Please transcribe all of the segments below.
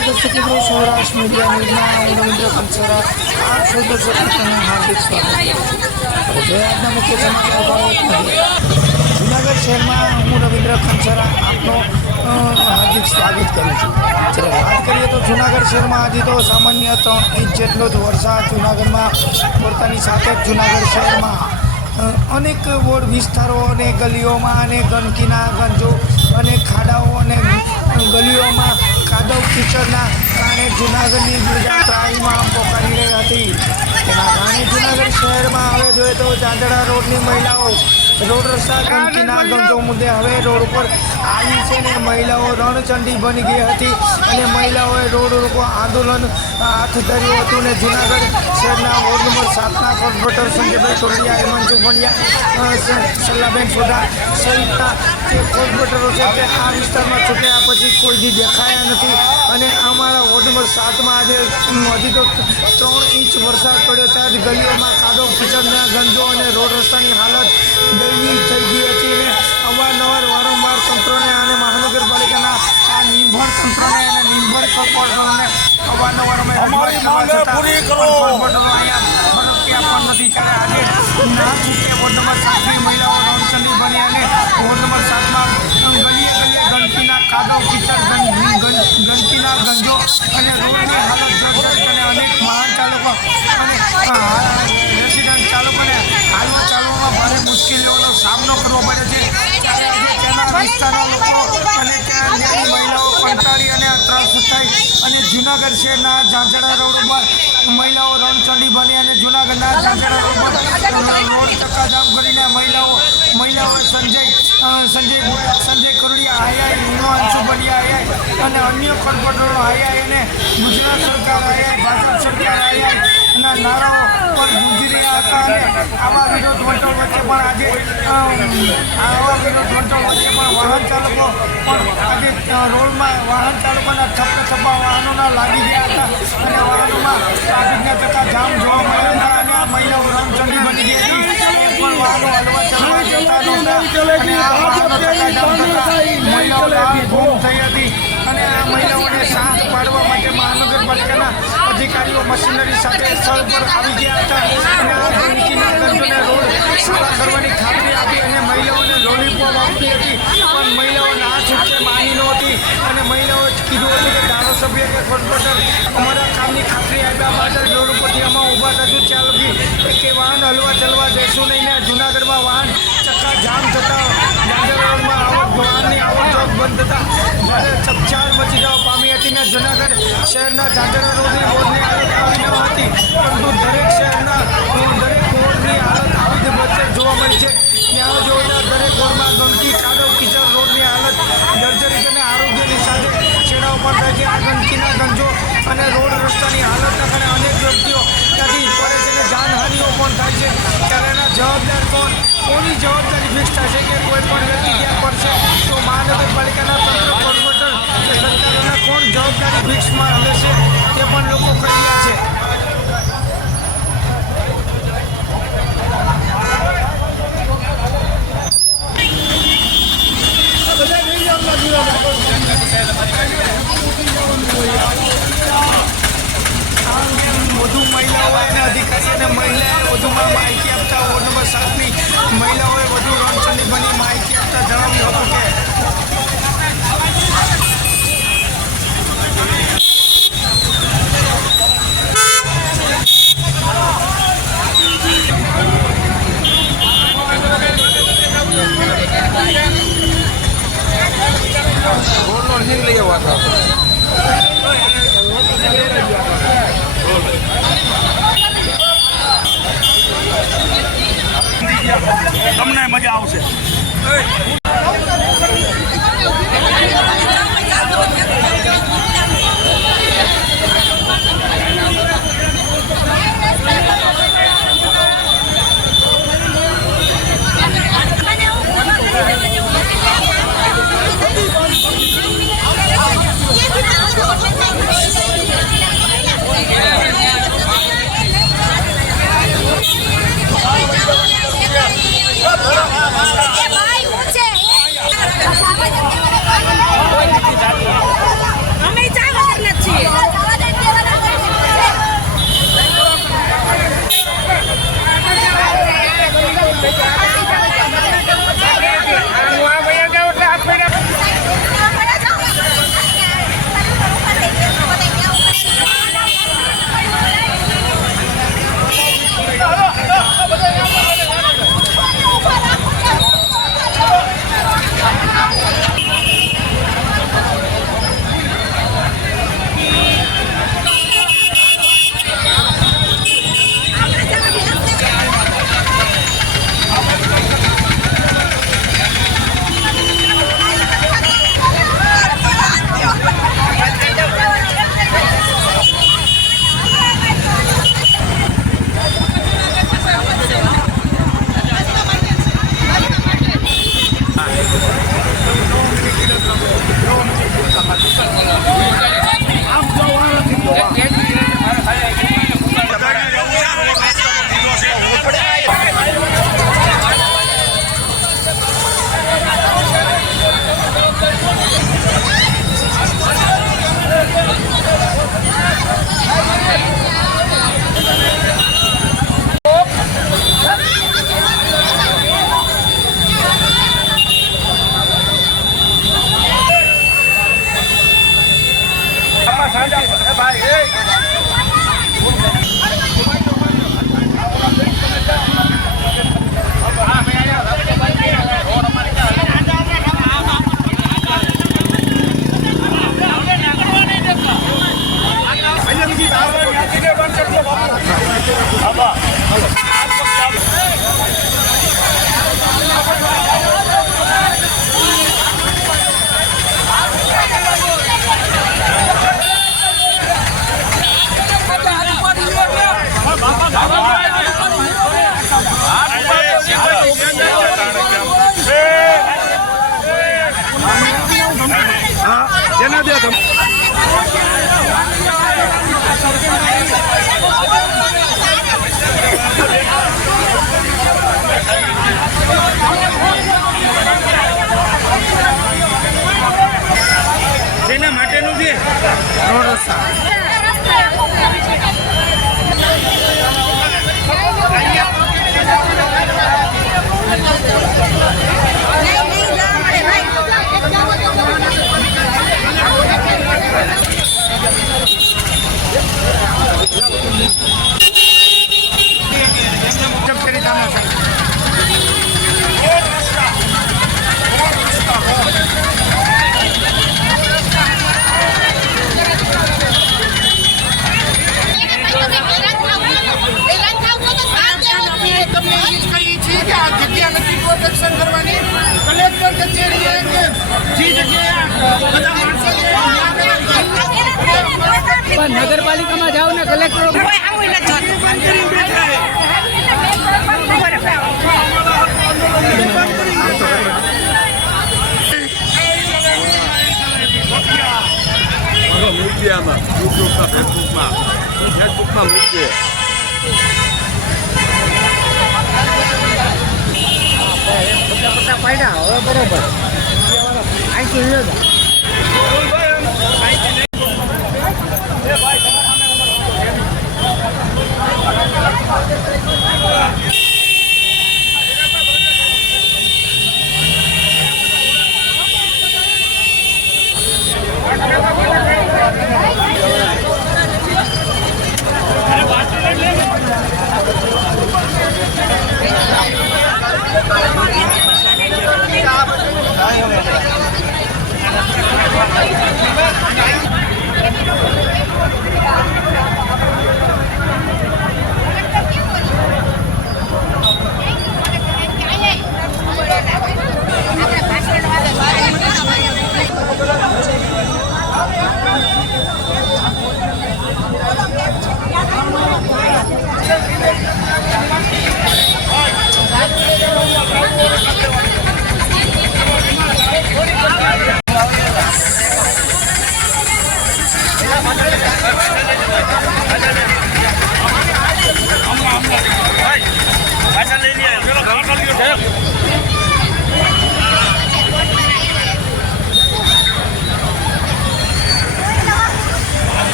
નમસ્કાર દર્શક મિત્રો, સૌરાષ્ટ્ર મીડિયા ન્યૂઝમાં હું રવિન્દ્ર કંસારા આપ સૌ દર્શકોનું હાર્દિક સ્વાગત કરું છું। હવે આજના મુખ્ય સમાચાર જૂનાગઢ શહેરમાં હું રવિન્દ્ર કંસારા આપનો હાર્દિક સ્વાગત કરું છું। જ્યારે વાત કરીએ તો જૂનાગઢ શહેરમાં આજે તો સામાન્ય 3 ઇંચ જેટલો જ વરસાદ જૂનાગઢમાં પડતાની સાથે જ જૂનાગઢ શહેરમાં અનેક વોર્ડ વિસ્તારો અને ગલીઓમાં અને ગંદકીના ગંજો અને ખાડાઓ અને ગલીઓમાં કાદવ કીચડના કારણે જૂનાગઢની પ્રજા ત્રાહીમાં પોકારી રહી હતી। તેના કારણે જૂનાગઢ શહેરમાં હવે જોઈએ તો ચાંદડા રોડની મહિલાઓ રોડ રસ્તા ગંદકીના ગંજો મુદ્દે હવે રોડ ઉપર આવી છે ને મહિલાઓ રણચંડી બની ગઈ હતી અને મહિલાઓએ રોડ રોકો આંદોલન હાથ ધર્યું હતું ને જૂનાગઢ શહેરના વોર્ડ નંબર 7ના કોર્પોરેટર સંજયભાઈ સોરડિયા, હેમંત ચુંબડિયા, સલ્લાબેન સોઢા સહિતના જે કોર્પોરેટરો છે તે આ વિસ્તારમાં ચૂંટાયા પછી કોઈ દી દેખાયા નથી અને અમારા વોર્ડ નંબર 7માં આજે હજી તો 3 ઇંચ વરસાદ પડ્યો ત્યાં જ ગલીઓમાં કાદવ કીચડના ગંજો અને રોડ રસ્તાની હાલત દયનીય થઈ ગઈ હતી અને અવારનવાર વારંવાર તંત્રોને અને મહાનગરપાલિકાના આ નિર્ભર તંત્રોને અને નિર્ભર કોર્પોરેટરોને અવારનવાર અમે પૂરી કરો પણ નથી ત્યારે આજે ના છૂટકે વોર્ડ નંબર 7ની મહિલાઓ રણચંડી બની અને વોર્ડ નંબર 7માં ગલીએ ગલીએ ગંદકીના કાદવ કીચડ ગંદકીના ગંજો અને રોડની હાલત જર્જરિત અને અનેક વાહન ચાલકો અને રેસિડન્ટ ચાલકોને હાલવા ચાલવામાં ભારે મુશ્કેલીઓનો સામનો કરવો પડે છે। ત્યારે આજે તેના વિસ્તારના લોકો અને ત્યાંની મહિલાઓ કંટાળી અને ત્રાસ થઈ અને જૂનાગઢ શહેરના ઝાંઝણા રોડ ઉપર મહિલાઓ રણચંડી બની અને જૂનાગઢના ઝાંઝણા રોડ પર રોડ ચક્કાજામ કરીને મહિલાઓએ સંજય કરોડિયા આઈઆઈ, હિમાંશુ બલિયા આઈઆઈ અને અન્ય કોર્પોરેટરો આઈઆઈ અને ગુજરાત સરકાર આઈઆઈ, ભાજપ સરકાર આઈઆઈ ના નારાઓ પર ગુંજી રહ્યા હતા અને આવા વિરોધ વંટોળ વચ્ચે પણ વાહન ચાલકો પણ આજે રોડમાં વાહન ચાલકોના થપ્પા વાહનોના લાગી ગયા હતા અને વાહનોમાં ટ્રાફિકના ચક્કા જામ જોવા મળ્યા હતા અને આ મહિલાઓ રણચંડી બની ગઈ હતી પણ વાહનો હલવા ચલવા જતા નહોતા અને આ વાહનો ચક્કા જામ થતા મહિલાઓ ગુમ થઈ હતી અને આ મહિલાઓને શાંત પાડવા માટે મહાનગરપાલિકાના અધિકારીઓ મશીનરી સાથે સ્થળ પર આવી ગયા હતા અને આ ગંદકીના ગંજોને રોડ સારા કરવાની ખાતરી આપી અને મહિલાઓને લોલીપોપ આપી હતી પણ મહિલાઓ ના છૂટકે માની નહોતી અને મહિલાઓએ કીધું હતું કે ધારાસભ્ય કે કોર્પોરેટર અમારા કામની ખાતરી આપ્યા બાદ રોડ ઉપરથી અમે ઊભા થશું ત્યાં લગી કે વાહન હલવા ચલવા દેશું નહીં ને જૂનાગઢમાં વાહન ચક્કા જામ થતા ઝાંઝરા રોડમાં વાહનની આવક બંધ થતા ભારે ચકચાર મચી જવા પામી હતી ને જૂનાગઢ શહેરના ઝાંઝરા રોડની વોર્ડની હાલત આવી ન હતી પરંતુ દરેક શહેરના દરેક વોર્ડની હાલત આવી જ વચ્ચે જોવા મળી છે। ત્યાં જોતા દરેક વોર્ડમાં ગંદકી, કાદવ કીચડ, રોડની હાલત જર્જરિત અને આરોગ્યની સાથે છેડાઓ પણ થાય છે। આ ગંદકીના ગંજો અને રોડ રસ્તાની હાલતના કારણે અનેક વ્યક્તિઓ ત્યાંથી પડે છે અને જાનહાનિઓ પણ થાય છે। ત્યારે એના જવાબદાર કોની જવાબદારી ફિક્સ થશે કે કોઈ પણ વ્યક્તિ ત્યાં પડશે તો મહાનગરપાલિકાના તંત્ર, કોર્પોરેટર કે સરકારોના કોણ જવાબદારી ફિક્સમાં લેશે તે પણ લોકો કહી રહ્યા છે। વધુ મહિલાઓએ અને અધિકારીઓને મહિલાએ વધુમાં માહિતી આપતા વોર્ડ નંબર 7ની મહિલાઓએ વધુ રણચંડી બની માહિતી આપતા જણાવ્યું હતું કે તમને મજા આવશે। ભાઈ હું છે જેના માટેનું છે રોડ રસ્તા પ્રોટેક્શન કરવાની કલેક્ટર કચેરીએ જે જગ્યાએ નગરપાલિકામાં જાઓ ને કલેક્ટર મીડિયામાં યુટ્યુબમાં ફેસબુકમાં મૂકીએ પાડ્યા હવે બરોબર અહીંથી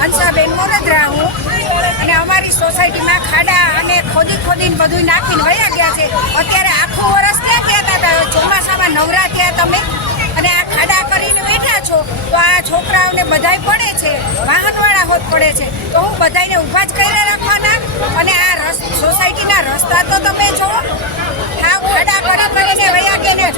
અંશાબેન મોરદરા હું અને અમારી સોસાયટીમાં ખાડા અને ખોદીને બધું નાખીને વયા ગયા છે. અત્યારે આખું વરસ ક્યાં ગયા હતા? ચોમાસામાં નવરા થયા તમે અને આ ખાડા કરીને બેઠા છો તો આ છોકરાઓને બધાય પડે છે, વાહનવાળા હોત પડે છે. તો હું બધાને ઊભા જ કરી રાખવાના? અને આ સોસાયટીના રસ્તા તો તમે જુઓ, ખાડા કરીને વયા ગયા ને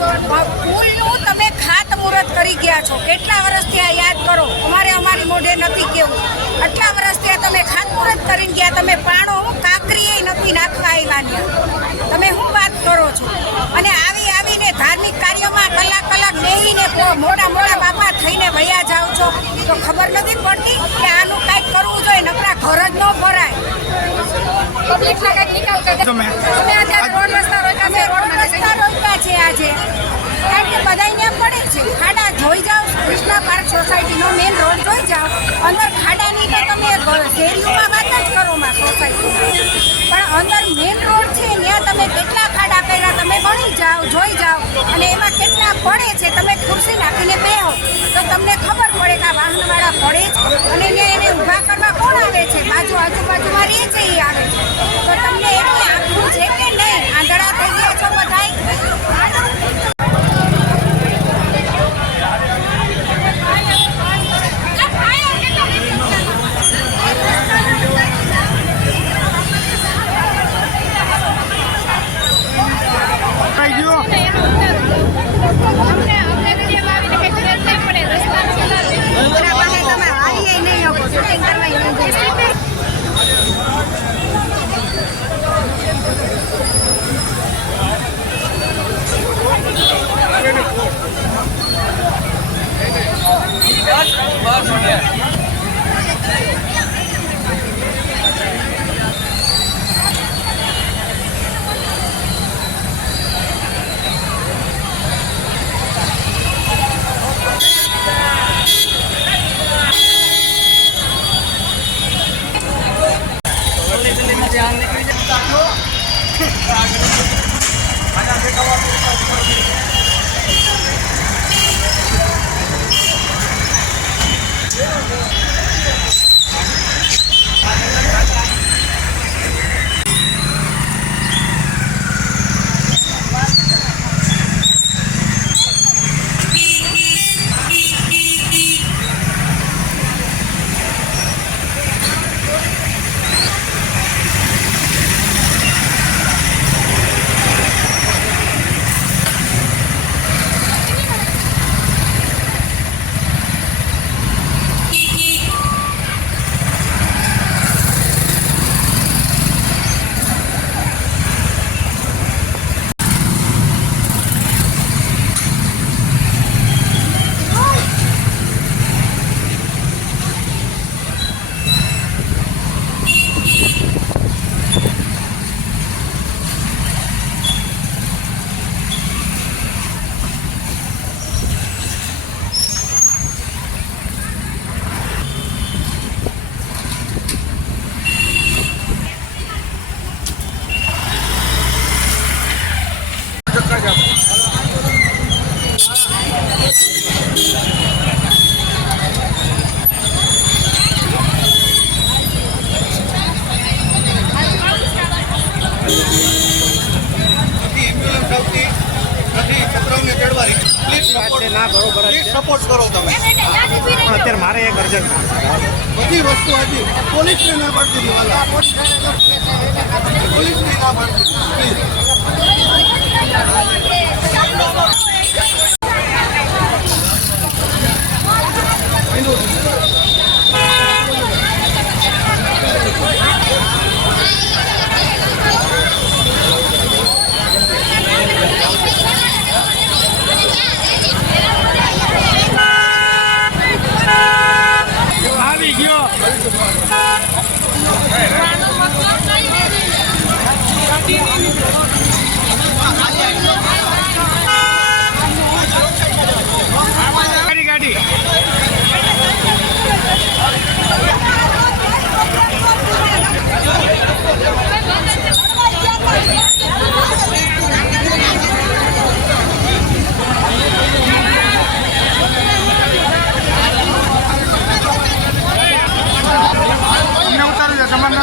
પુલનું તમે ખાતમુહૂર્ત કરી ગયા છો. કેટલા વર્ષથી આ યાદ કરો, અમારી મોઢે નથી કેવું. આટલા વર્ષથી તમે ખાતમુહૂર્ત કરીને ગયા, તમે પાણો હું કાંકરીએ નથી નાખવા આવ્યા. તમે શું વાત કરો છો? અને આવીને ધાર્મિક કાર્યમાં કલાક બેહીને મોટા બાપા થઈને વયા જાઓ છો તો ખબર નથી પડતી કે આનું કંઈક કરવું જોઈએ. નકરા ઘર જ ન ભરાય. પબ્લિકના કંઈક નિકાલ કરે. તમે અત્યારે રોડ રસ્તા રોક્યા છે આજે, કારણ કે બધાય પડે છે. ખાડા જોઈ જાઓ, કૃષ્ણા પાર્ક સોસાયટીનો મેઇન રોડ જોઈ જાઓ, અંદર ખાડાની તો તમે શેરીઓમાં વાત જ કરો માં સોસાયટી, પણ અંદર મેઇન રોડ છે ત્યાં તમે કેટલા ખાડા કર્યા તમે ગણી જાઓ, જોઈ જાઓ. અને એમાં કેટલા પડે છે, તમે ખુરશી નાખીને બેહો તો તમને ખબર પડે કે આ વાહનવાળા પડે છે. અને ત્યાં એને ઊભા કરવા કોણ આવે છે? આજુબાજુમાં રહે છે એ આવે છે. તો તમને એટલી આખું છે કે નહીં? આંધળા થઈ ગયા છો બધાય. સપોર્ટ કરો તમે. અત્યારે મારે એક અર્જન્ટ બધી વસ્તુ હતી. પોલીસને ના પાડતી પોલીસને ના પાડતી. તમને ઉતારું છે સમાન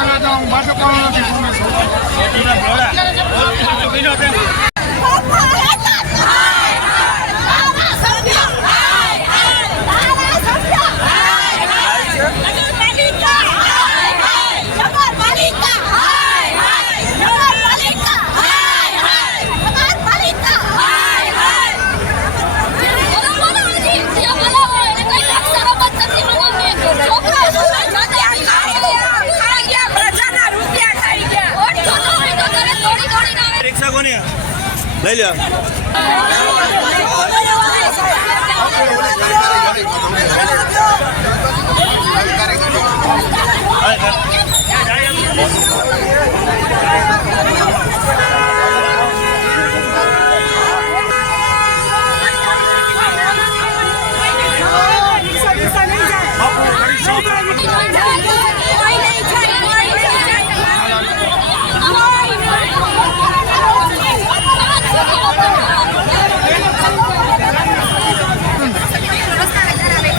રિક્ષા કોની લઈ લ્યો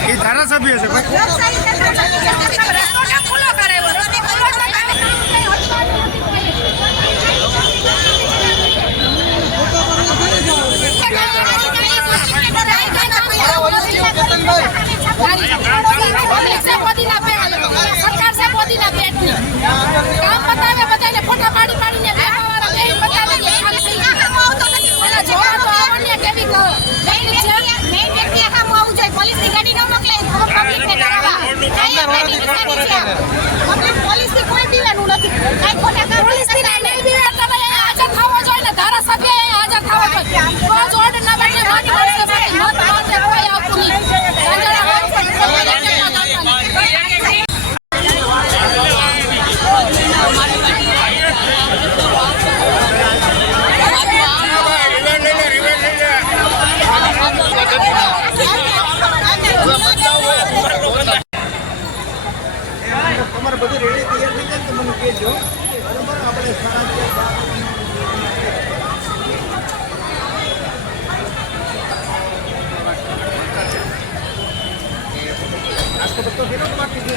એ ધારાસભ્ય છે ફોટા પાડી પાડીને પોલીસની ગાડી ન મોકલે પબ્લિકને કરાવવા પોલીસથી કોઈ પીવાનું નથી કઈ ખોટા પોલીસથી નહીં પીવે તમે હાજર થવો જોઈએ ને ધારાસભ્ય હાજર થવો જોઈએ રોજ ઓર્ડર ના બદલે મારી માણસે મત માટે કોઈ આવતું નહીં તમારે બધું રેડી તૈયાર થઈ જાય તો મને કહેજો બરાબર આપણે નાસ્તો બધો કેટલો બાકી છે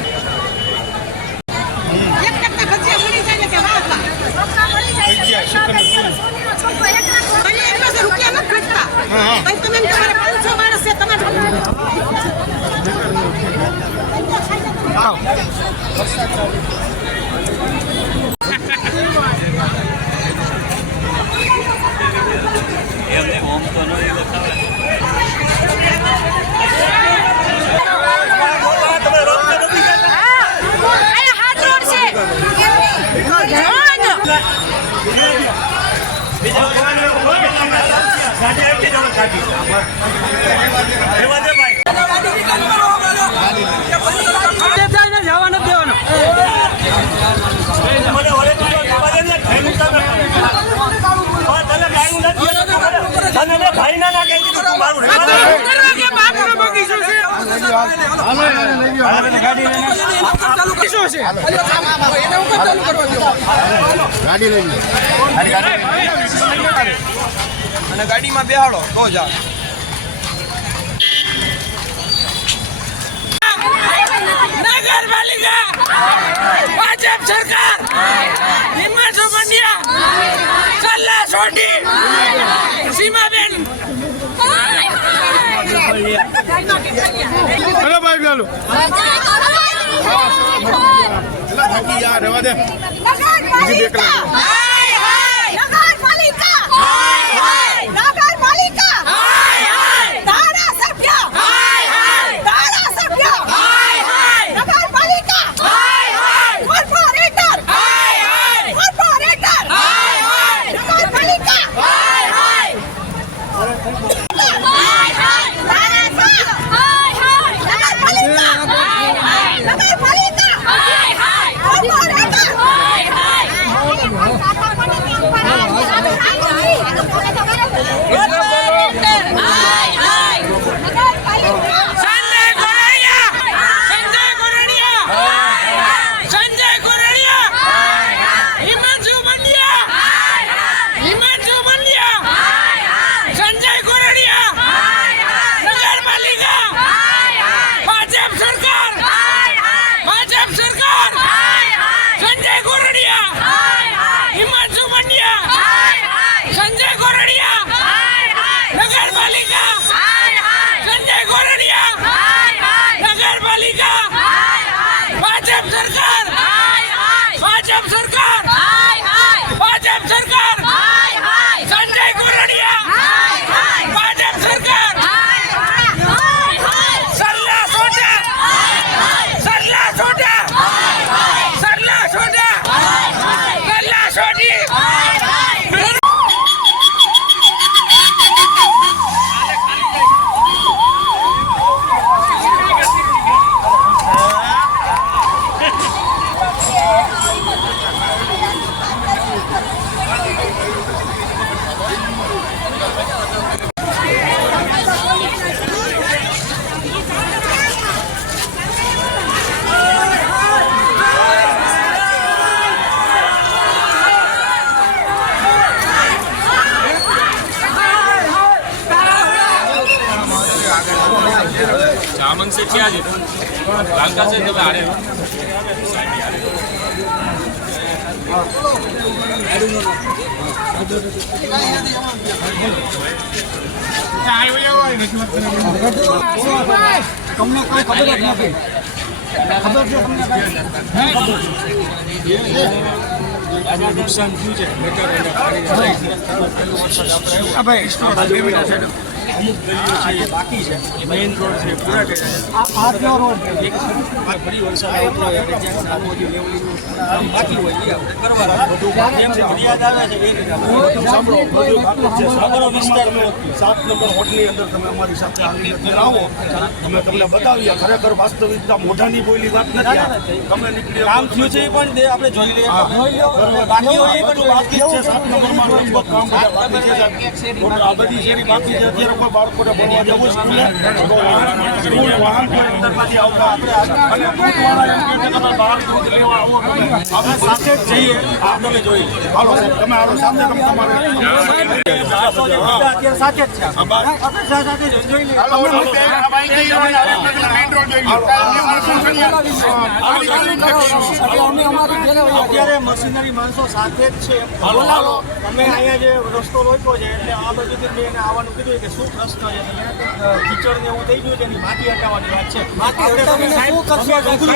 ગાડી લઈ અને ગાડીમાં બેહાડો તો જાઓ નગરપાલિકા ભાજપ સરકાર હિંમત પંડ્યા સલ્લા સોઢી સીમાબેન ચલો ભાઈ ચાલો બાકી યાર રહેવા દે બીજી બે નગરપાલિકા તમને કોઈ ખબર જ નથી. ખબર છે તમને નુકસાન થયું છે. અમુક ગલીઓ છે એ બાકી છે. મેઇન રોડ છે પૂરા આ રોડ ફરી વરસાદ આવતો હોય એટલે જ્યાં સામોજી લેવલીનું કામ બાકી હોય એ આપણે કરવાનું. બધું જેમ છે ફરિયાદ આવે છે એ રીતે બધું સાંભળો. બધું બાકી છે. સાગરો વિસ્તારનો 7 નંબર હોટલની અંદર તમે અમારી સાથે આવીને આવો, અમે તમને બતાવીએ. ખરેખર વાસ્તવિકતા મોઢાની બોલી વાત નથી. તમે નીકળી કામ થયું છે એ પણ આપણે જોઈ લઈએ. બાકી હોય એ બધું બાકી છે. 7 નંબરમાં લગભગ કામ બધા બાકી છે. આ બધી શેરી બાકી છે. અત્યારે કોઈ બાળકોને ભણવા જવું સ્કૂલે તો વાહન અંદરમાંથી આવતા અને દૂધવાળા એમ કહે છે તમે બહાર દૂધ લેવા આવો. આપણે સાથે જ જઈએ. આ તમે જોઈ હાલો સાહેબ, તમે હાલો સાથે. તમે તમારે અત્યારે સાથે જ છે. આપણે સાથે જ જોઈ લઈએ. અત્યારે મશીનરી માણસો સાથે જ છે. બોલાવો તમે અહીંયા જે રસ્તો રોક્યો છે એટલે આ બધું મેં આવવાનું કીધું કે શું પ્રશ્ન છે. કીચડ ને એવું થઈ ગયું છે એની માટી હટાવવાની વાત છે.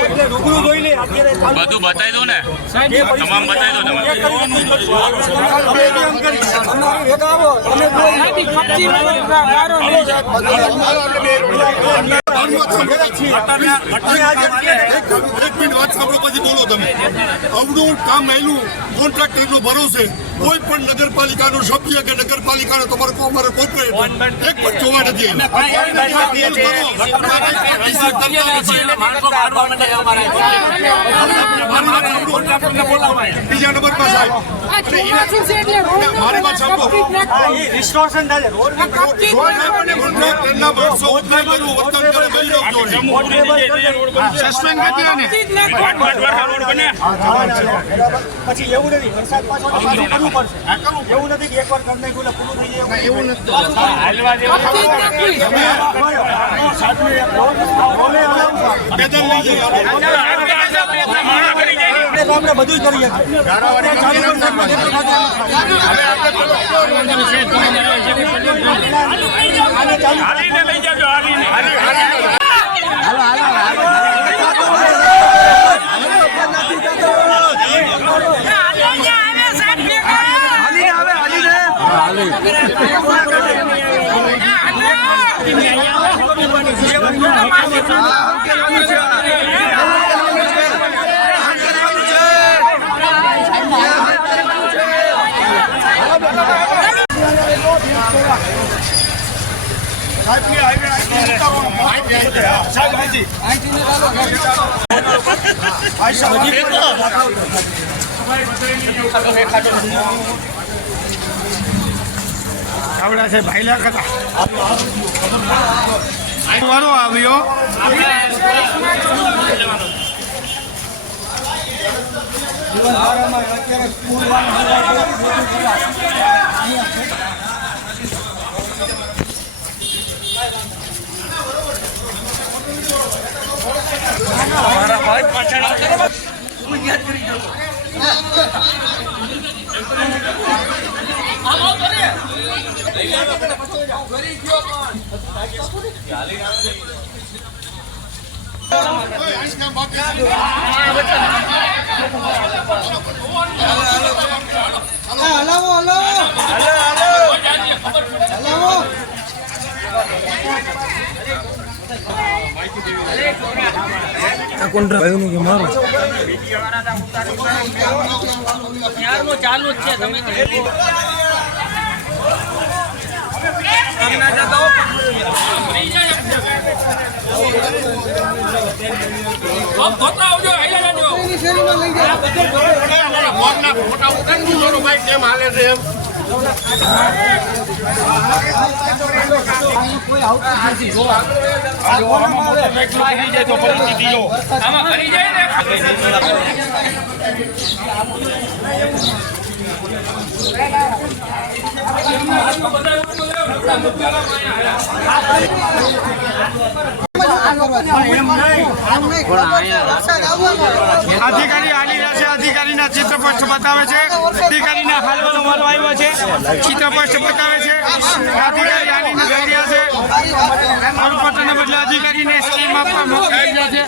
એટલે રૂબરૂ જોઈ લે. અત્યારે બધું બતાવી દો ને, તમામ બતાવી દો તમે. અવડું કામ આવેલું કોન્ટ્રાક્ટરનો ભરોસે કોઈ પણ નગરપાલિકાનો સભ્ય કે નગરપાલિકાનો તમારે અમારે કોઈ એક પણ જોવા નથી. બીજા નંબરમાં સાહેબ મારી વાત સાંભળો. રિસ્ટોરેશન થાય રોડ કોન્ટ્રાક્ટરના માણસો ઉતરાય કર્યું વર્તન કરે પછી એવું નથી વરસાદ પાછો કરવું પડશે. એવું નથી કે એકવાર કરી નાખ્યું એટલે પૂરું થઈ જાય એવું નથી. આપણે બધું કરીએ. આવડા છે ભાઈલા કથા વારો આવ્યો. અત્યારે સ્કૂલ ચાલુ જ છે. તમે કેમ હાલે છે એમ અધિકારી હાલી રહ્યા છે, અધિકારીના ચિત્રપટ બતાવે છે, અધિકારીના હાલવાનો વારો આવ્યો છે, ચિત્રપટ બતાવે છે, અધિકારી હાલીને જઈ રહ્યા છે, આરોપપત્રને બદલે અધિકારીને સ્કીમ આપવા મોકલી રહ્યા છે,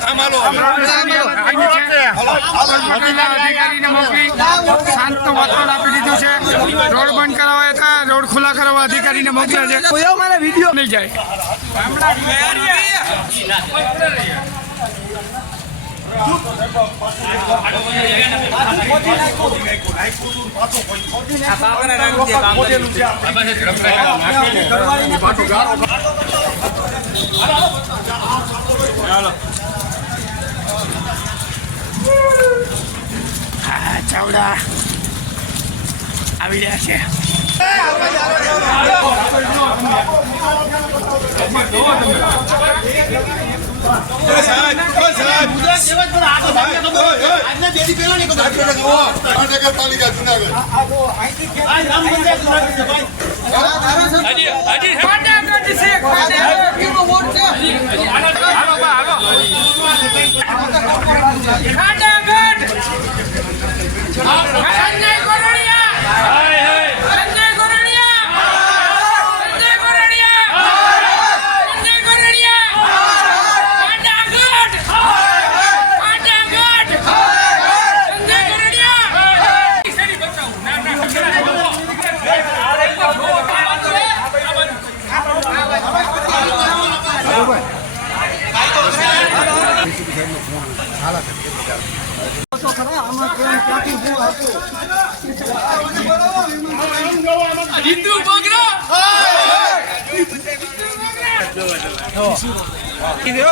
અધિકારીને મોકલી શાંતનું વાતાવરણ આપી દીધું છે, રોડ બંધ કરાવવા હતા, રોડ ખુલ્લા કરાવવા અધિકારીને મોકલ્યા છે, મારા વિડીયો મિલ જાય. ચાવડા આવી રહ્યા છે. નગરપાલિકા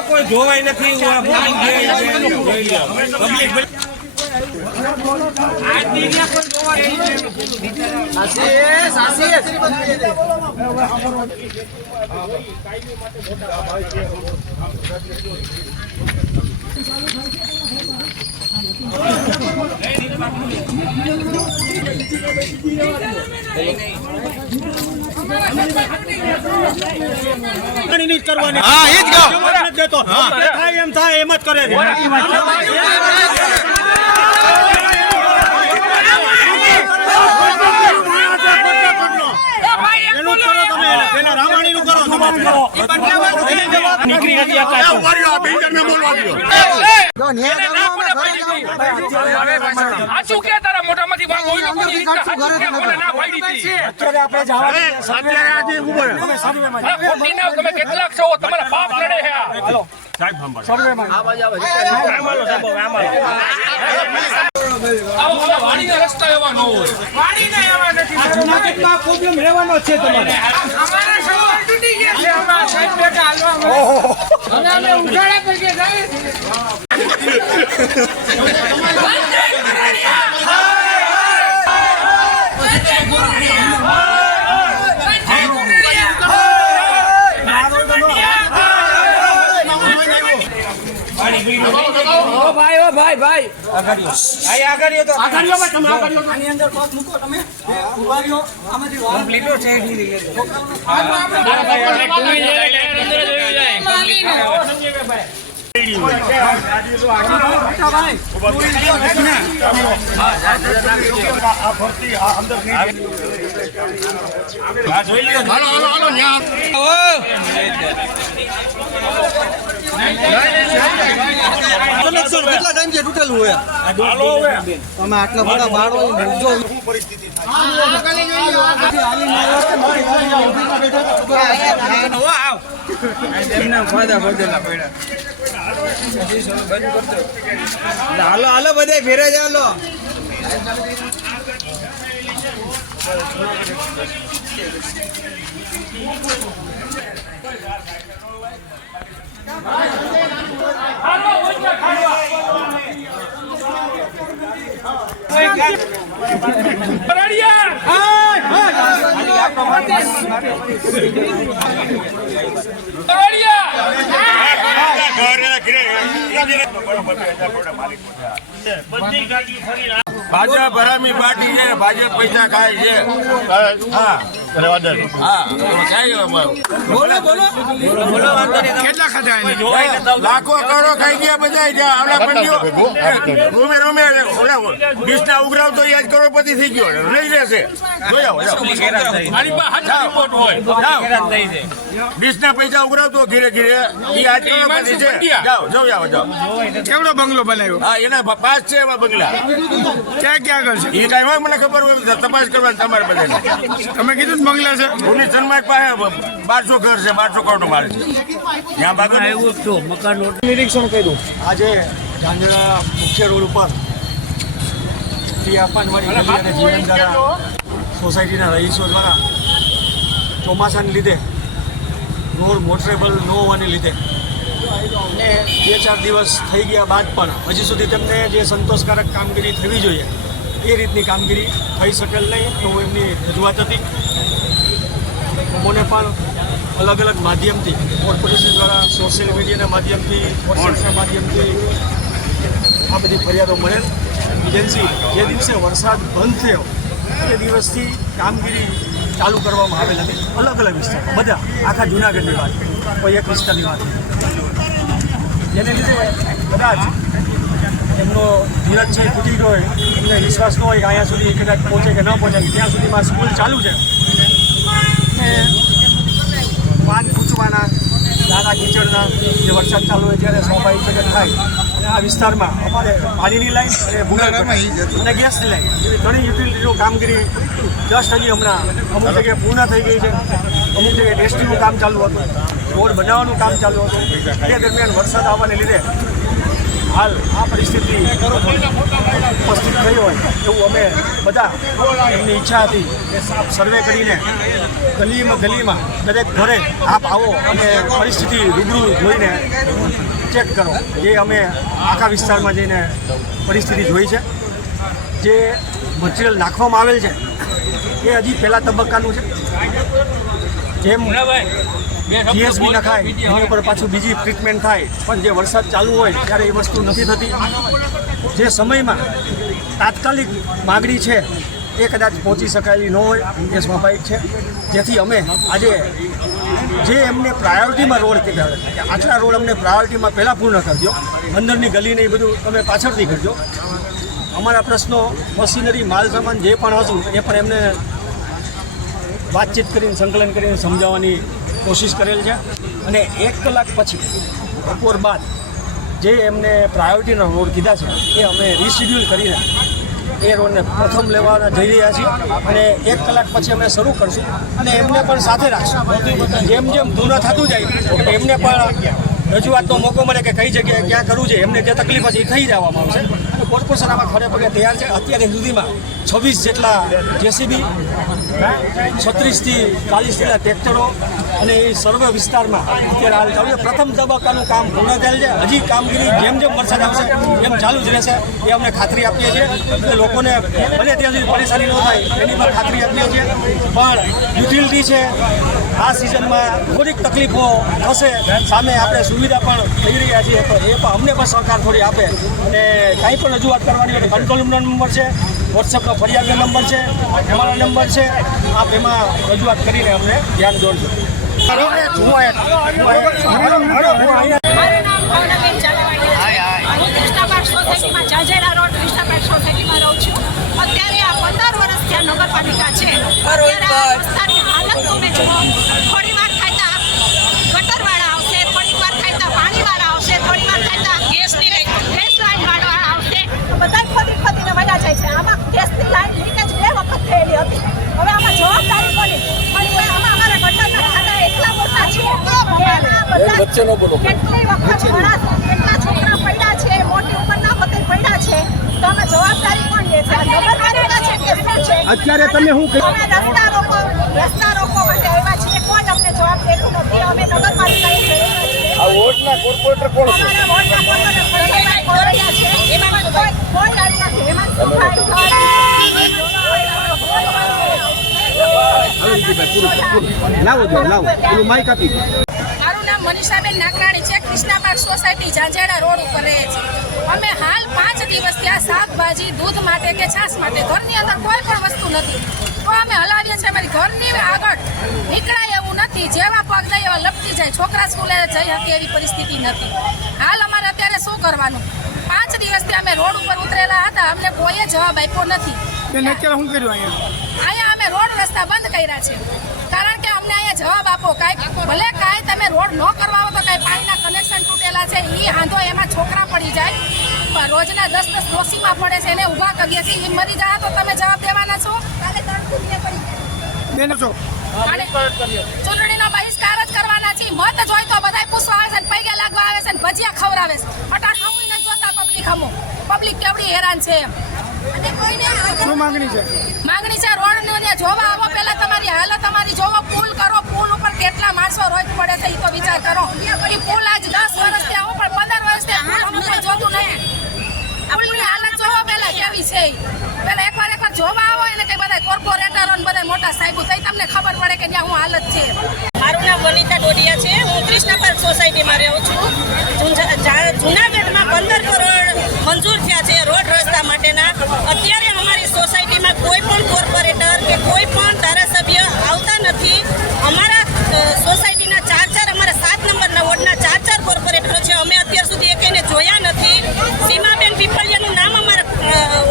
કોઈ જોવાય નથી. કરવાની હા એ જ ગાવ દેતો થાય એમ થાય એમ જ કરે છે. એનું કરો તમે, પેલા રામાણીનું કરો, નીકળી નથી કેટલાક છો તમારા બાપ લડે છે. રસ્તા એવા ન હોય, પ્રોબ્લેમ રહેવાનો છે તમારે. કેટલા ટાઈમ છે તૂટેલું હોય? તમે આટલા બધા બાળો હાલો હાલો બધા ફેરે જ હાલો. ભાજપ હરામી પાર્ટી છે, ભાજપ પૈસા ખાય છે. હા કેટલા ખાધા એને? લાખો કરોડો ખાઈ ગયા બધા જ્યાં આવડા પંડ્યો રૂમે રૂમે ડીશના ઉઘરાવતો યાદ કરોડપતિ થઈ ગયો રહી જશે જોઈ આવો મારી પાસે હાથ રિપોર્ટ હોય ડીશના પૈસા ઉઘરાવતો ઘીરે ઘીરે એ આજ કરોડપતિ છે જાઓ જોઈ આવો જાઓ કેવડો બંગલો બનાવ્યો? હા એના 5 છે એવા બંગલા ક્યાં ક્યાં આગળ છે? એ કાંઈ હોય મને ખબર હોય તો તપાસ કરવાની તમારે બધાને તમે કીધું ને બંગલા છે. ભૂની સન્માન પાસે 1200 ઘર છે 1200 કરોડ મારે છે ત્યાં બાકી નિરીક્ષણ કર્યું આજે ઝાંઝરા મુખ્ય રોડ ઉપર ફી આપવાવાળી ગલી અને જીવનધારા સોસાયટીના રહીશો દ્વારા ચોમાસાને લીધે રોડ મોટરેબલ ન હોવાને લીધે અને 2-4 દિવસ થઈ ગયા બાદ પણ હજી સુધી તેમને જે સંતોષકારક કામગીરી થવી જોઈએ એ રીતની કામગીરી થઈ શકેલ નહીં તો એમની રજૂઆત હતી. અમોને પણ અલગ અલગ માધ્યમથી કોર્પોરેશન દ્વારા સોશિયલ મીડિયાના માધ્યમથી વોટ્સએપના માધ્યમથી આ બધી ફરિયાદો મળેલ. એજન્સી જે દિવસે વરસાદ બંધ થયો એ દિવસથી કામગીરી ચાલુ કરવામાં આવેલ હતી અલગ અલગ વિસ્તારમાં બધા આખા જૂનાગઢની વાત કોઈ એક વિસ્તારની વાત જેને લીધે કદાચ એમનો ધીરજ છે તૂટી ગયો હોય એમને વિશ્વાસ ન હોય કે અહીંયા સુધી કદાચ પહોંચે કે ન પહોંચે ત્યાં સુધીમાં સ્કૂલ ચાલુ છે અને પાન પૂછવાના નાના કીચડના જે વરસાદ ચાલુ હોય ત્યારે સ્વાભાવિક છે કે થાય અને આ વિસ્તારમાં અમારે પાણીની લાઈન અને ભૂગર્ભ અને ગેસની લાઈન એવી ઘણી યુટિલિટીઓ કામગીરી જસ્ટ હજી હમણાં અમુક જગ્યાએ પૂર્ણ થઈ ગઈ છે અમુક જગ્યાએ ટેસ્ટિંગનું કામ ચાલુ હતું રોડ બનાવવાનું કામ ચાલુ હતું તે દરમિયાન વરસાદ આવવાને લીધે હાલ આ પરિસ્થિતિ ઉપસ્થિત થઈ હોય એવું અમે બધા એમની ઈચ્છા હતી કે સર્વે કરીને ગલીમાં દરેક ઘરે આપ આવો અને પરિસ્થિતિ રૂબરૂ જોઈને ચેક કરો. જે અમે આખા વિસ્તારમાં જઈને પરિસ્થિતિ જોઈ છે. જે મટીરિયલ નાખવામાં આવેલ છે એ હજી પહેલા તબક્કાનું છે. જેમ જીએસબી નખાય એની ઉપર પાછું બીજી ટ્રીટમેન્ટ થાય પણ જે વરસાદ ચાલુ હોય ત્યારે એ વસ્તુ નથી થતી. જે સમયમાં તાત્કાલિક માગણી છે એ કદાચ પહોંચી શકાયેલી ન હોય એ સ્વાભાવિક છે. જેથી અમે આજે જે એમને પ્રાયોરિટીમાં રોડ કીધા કે આટલા રોડ અમને પ્રાયોરિટીમાં પહેલાં પૂર્ણ કરજો, અંદરની ગલીને એ બધું તમે પાછળથી કરજો. અમારા પ્રશ્નો મશીનરી માલ સામાન જે પણ હતું એ પણ એમને વાતચીત કરીને સંકલન કરીને સમજાવવાની કોશિશ કરેલ છે. અને 1 કલાક પછી બપોર બાદ જે એમને પ્રાયોરિટીના રોડ કીધા છે એ અમે રીશિડ્યુલ કરીને એ રોડને પ્રથમ લેવાના જઈ રહ્યા છીએ અને 1 કલાક પછી અમે શરૂ કરશું અને એમને પણ સાથે રાખશું. જેમ જેમ પૂર્ણ થતું જાય એમને પણ રજૂઆતનો મોકો મળે કે કઈ જગ્યાએ ક્યાં કરવું છે, એમને જે તકલીફ હશે એ કહી દેવામાં આવશે. અને કોર્પોરેશન આમાં ખરે પગે તૈયાર છે. અત્યારે સુધીમાં 26 જેટલા જેસીબી, 36 થી 40 જેટલા ટ્રેક્ટરો અને એ સર્વે વિસ્તારમાં અત્યારે હાલ ચાલુ છે. પ્રથમ તબક્કાનું કામ પૂર્ણ થયેલ છે. હજી કામગીરી જેમ જેમ વરસાદ આવશે એમ ચાલુ જ રહેશે એ અમને ખાતરી આપીએ છીએ. એટલે લોકોને ભલે ત્યાં સુધી પરેશાની ન થાય એની પણ ખાતરી આપીએ છીએ. પણ યુટિલિટી છે આ સિઝનમાં થોડીક તકલીફો થશે, સામે આપણે સુવિધા પણ થઈ રહ્યા છીએ તો એ પણ અમને પણ સરકાર થોડી આપે. અને કાંઈ પણ રજૂઆત કરવાની હોય કંટ્રોલ રૂમનો નંબર છે, વોટ્સએપનો ફરિયાદનો નંબર છે, અમારો નંબર છે. આપ એમાં રજૂઆત કરીને અમને ધ્યાન દોરજો. મારું નામ ભાવનાબેન ચાલવાણી. હું કૃષ્ણાપાર્ક સોસાયટીમાં ઝાંઝરા રોડ કૃષ્ણાપાર્ક સોસાયટીમાં રહું છું. અત્યારે આ 15 વર્ષ ત્યાં નગરપાલિકા છે. અત્યારે આ રસ્તાની હાલત તમે જુઓ. થોડી વાર થાય ગટરવાળા આવશે, થોડી વાર થાય પાણીવાળા આવશે, થોડી વાર થાય ગેસ લાઈન વાળા આવશે. બધા ખોદીને વડા જાય છે. આમાં ગેસની લાઈન લીકેજ 2 વખત થયેલી હતી. હવે આમાં જવાબદારી કોની? પણ આમાં અમારા ગટરના ખાડા એટલા મોટા છે કેટલી વખત કેટલા છોકરા પડ્યા છે, મોટી ઉંમરના વખતે પડ્યા છે. તો અમે જવાબદારી કોણ લે છે? નગરપાલિકા છે કે શું છે? અત્યારે તમે શું કહ્યું? અમે રસ્તા રોકો માટે આવ્યા છીએ. કોઈ અમને જવાબ દેતું નથી. અમે નગરપાલિકાએ જોયેલા છીએ. આ વોર્ડના કોર્પોરેટર કોણ છે? અમારા વોર્ડના કોર્પોરેટર કોરડિયા છે. એમાં કોઈ લડી નથી. એમાં શું થાય? મારું નામ મનીષાબેન નાગરાણી છે. કૃષ્ણાપાર્ક સોસાયટી ઝાંઝરા રોડ ઉપર રહે છે. અમે હાલ 5 દિવસ ત્યાં શાકભાજી, દૂધ માટે કે છાશ માટે ઘરની અંદર કોઈ પણ વસ્તુ નથી. તો અમે હલાવીએ છીએ. અમારી ઘરની આગળ નીકળાય એવું નથી. જેવા પગ જાય એવા લપટી જાય. છોકરા સ્કૂલે જઈ શકે એવી પરિસ્થિતિ નથી. હાલ અમારે અત્યારે શું કરવાનું? 5 દિવસથી અમે રોડ ઉપર ઉતરેલા હતા, અમને કોઈએ જવાબ આપ્યો નથી. અત્યારે શું કર્યું અહીંયા અમે રોડ રસ્તા બંધ કર્યા છે. કારણ કે અમને અહીંયા જવાબ આપો. કાંઈ ભલે કાંઈ તમે રોડ ન કરવા આવો તો કાંઈ પાણીના કનેક્શન તૂટેલા છે એ હાંધો એમાં છોકરા પડી જાય. રોજના 10 ડોસીમાં પડે છે, એને ઊભા કરીએ છીએ. એ મરી જાય તો તમે જવાબ દેવાના છો? ચૂંટણીનો બહિષ્કાર જ કરવાના છે. મત જોઈ તો બધા પૂછવા આવે છે, પૈગે લાગવા આવે છે, ભજીયા ખવડાવે છે. અટા ખાવું નથી જોતા પબ્લિક. પબ્લિક કેવડી હેરાન છે. શું માંગણી છે? માંગણી છે રોડનો ને જોવા આવો. પહેલા તમારી હાલત અમારી જોવો. પુલ કરો. પુલ ઉપર કેટલા માણસો રોજ પડે છે એ તો વિચાર કરો. એ પુલ આજ 10 વર્ષથી આવું પણ 15 વર્ષથી પુલનું કોઈ જોતું નથી. પુલની હાલત જોવો પહેલા કેવી છે. પહેલા એકવાર જોવા આવો એને કઈ બધા કોર્પોરેટરો ને બધા મોટા સાહેબો થઈ તમને ખબર પડે કે ત્યાં હું હાલત છે. મારું નામ વનિતા ડોડિયા છે. હું કૃષ્ણ પાર્ક સોસાયટીમાં રહું છું. જૂનાગઢમાં 15 કરોડ મંજૂર થયા છે રોડ રસ્તા માટેના. અત્યારે અમારી સોસાયટીમાં કોઈ પણ કોર્પોરેટર કે કોઈ પણ ધારાસભ્ય આવતા નથી. અમારા સોસાયટીના 4 અમારા 7 નંબરના વોર્ડના 4 કોર્પોરેટરો છે. અમે અત્યાર સુધી એકને જોયા નથી. સીમાબેન પીપળિયાનું નામ અમારા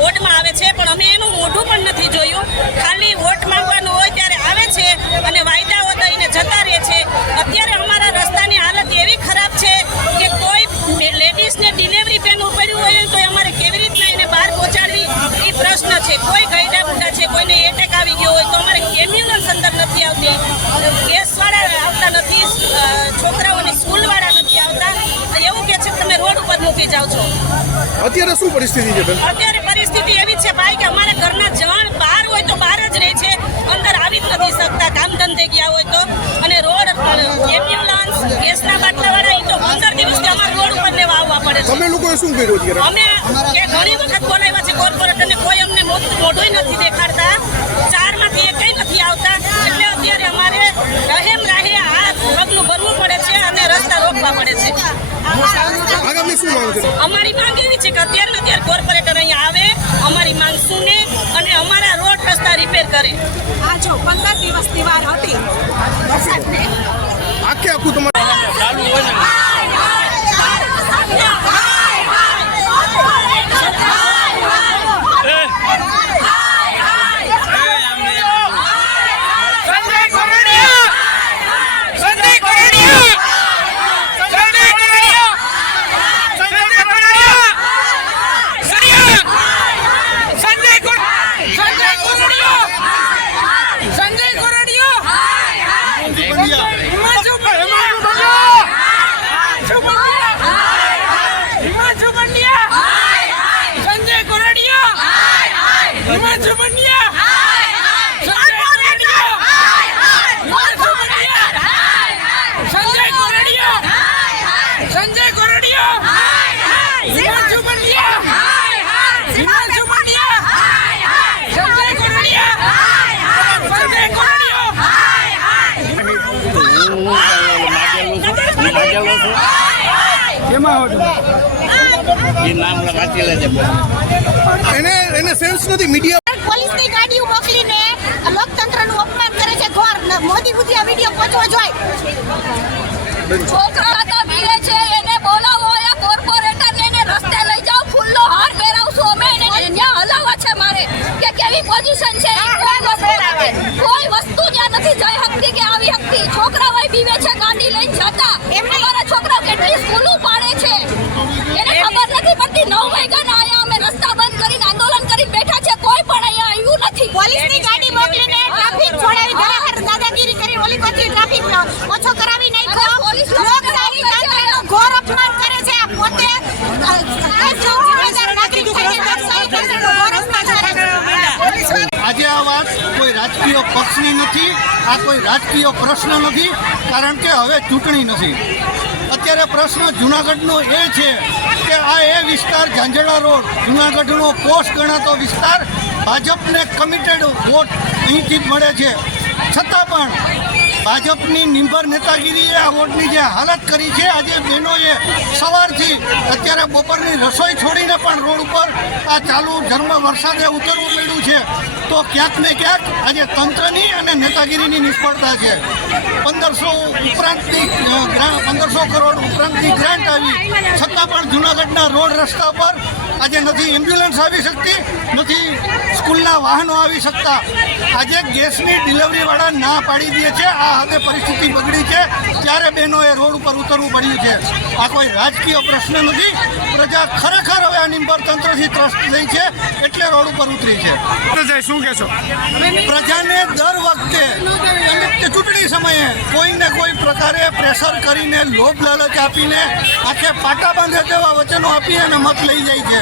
વોર્ડમાં આવે છે પણ અમે એનું મોઢું પણ નથી જોયું. ખાલી વોટ માંગવાનું હોય ત્યારે આવે છે અને વાયદાઓ દઈને જતા રહે છે. અત્યારે અમારા રસ્તાની હાલત એવી ખરાબ છે કે કોઈ લેડીઝને ડિલિવરી પેન પડ્યું હોય તો અમારે કેવી રીતના એને બહાર પહોંચાડવી એ પ્રશ્ન છે. કોઈ ગઈડા ગુંડા છે, કોઈને એટેક આવી ગયો હોય તો અમારે એમ્બ્યુલન્સ અંદર નથી આવતી, ગેસવાળા આવતા નથી, છોકરાઓની સ્કૂલવાળા નથી આવતા. એવું કે છે તમે રોડ ઉપર મૂકી જાઓ છો. અત્યારે શું પરિસ્થિતિ છે? અત્યારે પરિસ્થિતિ એવી છે ભાઈ કે અમારા ઘરના જણ બહાર હોય તો બહાર જ રહે છે, અંદર આવી જ નથી શકતા. કામ ધંધે ગયા હોય તો. અને રોડ એમ્બ્યુલન્સ ગેસના બાટલાવાળા એ તો 15 દિવસથી અમારા રોડ ઉપર લેવા આવવા પડે છે. તમે લોકોએ શું કર્યું અત્યારે? અમે કે ઘણી વખત બોલાવ્યા છે કોર્પોરેટરને, કોઈ અમને મોઢું નથી દેખાડતા. 4 માંથી એકઈ નથી આવતા. એટલે અત્યારે અમારે રહેમ રાહે આ પગલું ભરવું પડે છે અને રસ્તા રોકવા પડે છે. આગામી શું માંગ છે? અમારી માંગ એવી છે કે અત્યારે કોર્પોરેટર અહીંયા આવે, અમારી માંગ સુને અને અમારા રોડ રસ્તા રિપેર કરે. આ જો 15 દિવસની વાર હતી. આખે આખું તમારે એને સેન્સ નથી. મીડિયા પોલીસની ગાડીઓ મોકલીને લોકતંત્રનું અપમાન કરે છે. ઘોર મોદી સુધી આ વિડીયો પહોંચવો જોઈએ. છોકરા તો બીરે છે, એને બોલાવો. આ કોર્પોરેટરને એને રસ્તે લઈ જાઓ, ફૂલનો હાર પહેરાવશું અમે એને. ત્યાં હલાવવા છે મારે કે કેવી પોઝિશન છે. કોઈ વસ્તુ ત્યાં નથી જઈ શકતી કે આવી શકતી. છોકરા ભાઈ બીવે છે ગાડી લઈને જતા. એમને મારા છોકરા કેટલી સ્કૂલો પાડે છે એને ખબર નથી પડતી. 9 વાગ્યાના અહીંયા અમે રસ્તા બંધ કરીને આંદોલન કરીને બેઠા છે. કોઈ પણ અહીંયા આવ્યું નથી. પોલીસની ગાડી મોકલીને ટ્રાફિક છોડાવી દાદાગીરી કરી ઓલી પછી ટ્રાફિક ઓછો કરાવી નાખ્યો. પોલીસ લોકશાહી તંત્રનો ઘોર અપમાન કરે છે. આ પોતે નાગરિક તરીકે લોકશાહી તંત્રનો ઘોર અપમાન કરે છે. આજે આ વાત કોઈ રાજકીય પક્ષની નથી, આ કોઈ રાજકીય પ્રશ્ન નથી, કારણ કે હવે ચૂંટણી નથી. અત્યારે પ્રશ્ન જૂનાગઢનો એ છે કે આ એ વિસ્તાર ઝાંઝણા રોડ જૂનાગઢનો પોસ્ટ ગણાતો વિસ્તાર, ભાજપને કમિટેડ વોટ અહીંથી મળે છે. છતાં પણ ભાજપની નિંભર નેતાગીરીએ આ રોડની જે હાલત કરી છે, આજે બહેનોએ સવારથી અત્યારે બપોરની રસોઈ છોડીને પણ રોડ ઉપર આ ચાલુ ઝરમર વરસાદે ઉતરવું પડ્યું છે. તો ક્યાંક ને ક્યાંક આજે તંત્રની અને નેતાગીરીની નિષ્ફળતા છે. 1500 કરોડ ઉપરાંતની ગ્રાન્ટ આવી છતાં પણ જૂનાગઢના રોડ રસ્તા પર આજે નથી એમ્બ્યુલન્સ આવી શકતી, નથી સ્કૂલના વાહનો આવી શકતા. આજે ગેસની ડિલિવરીવાળા ના પાડી દે છે. આ હદે પરિસ્થિતિ બગડી છે, ત્યારે બહેનોએ રોડ ઉપર ઉતરવું પડ્યું છે. આ કોઈ રાજકીય પ્રશ્ન નથી. પ્રજા ખરેખર હવે આ નિંબર તંત્રથી ત્રસ્ત થઈ છે, એટલે રોડ ઉપર ઉતરી છે. શું કહેશો? પ્રજાને દર વખતે ચૂંટણી સમયે કોઈને કોઈ પ્રકારે પ્રેશર કરીને, લોભ લાલચ આપીને, આખે પાટા બાંધે તેવા વચનો આપી અને મત લઈ જાય છે.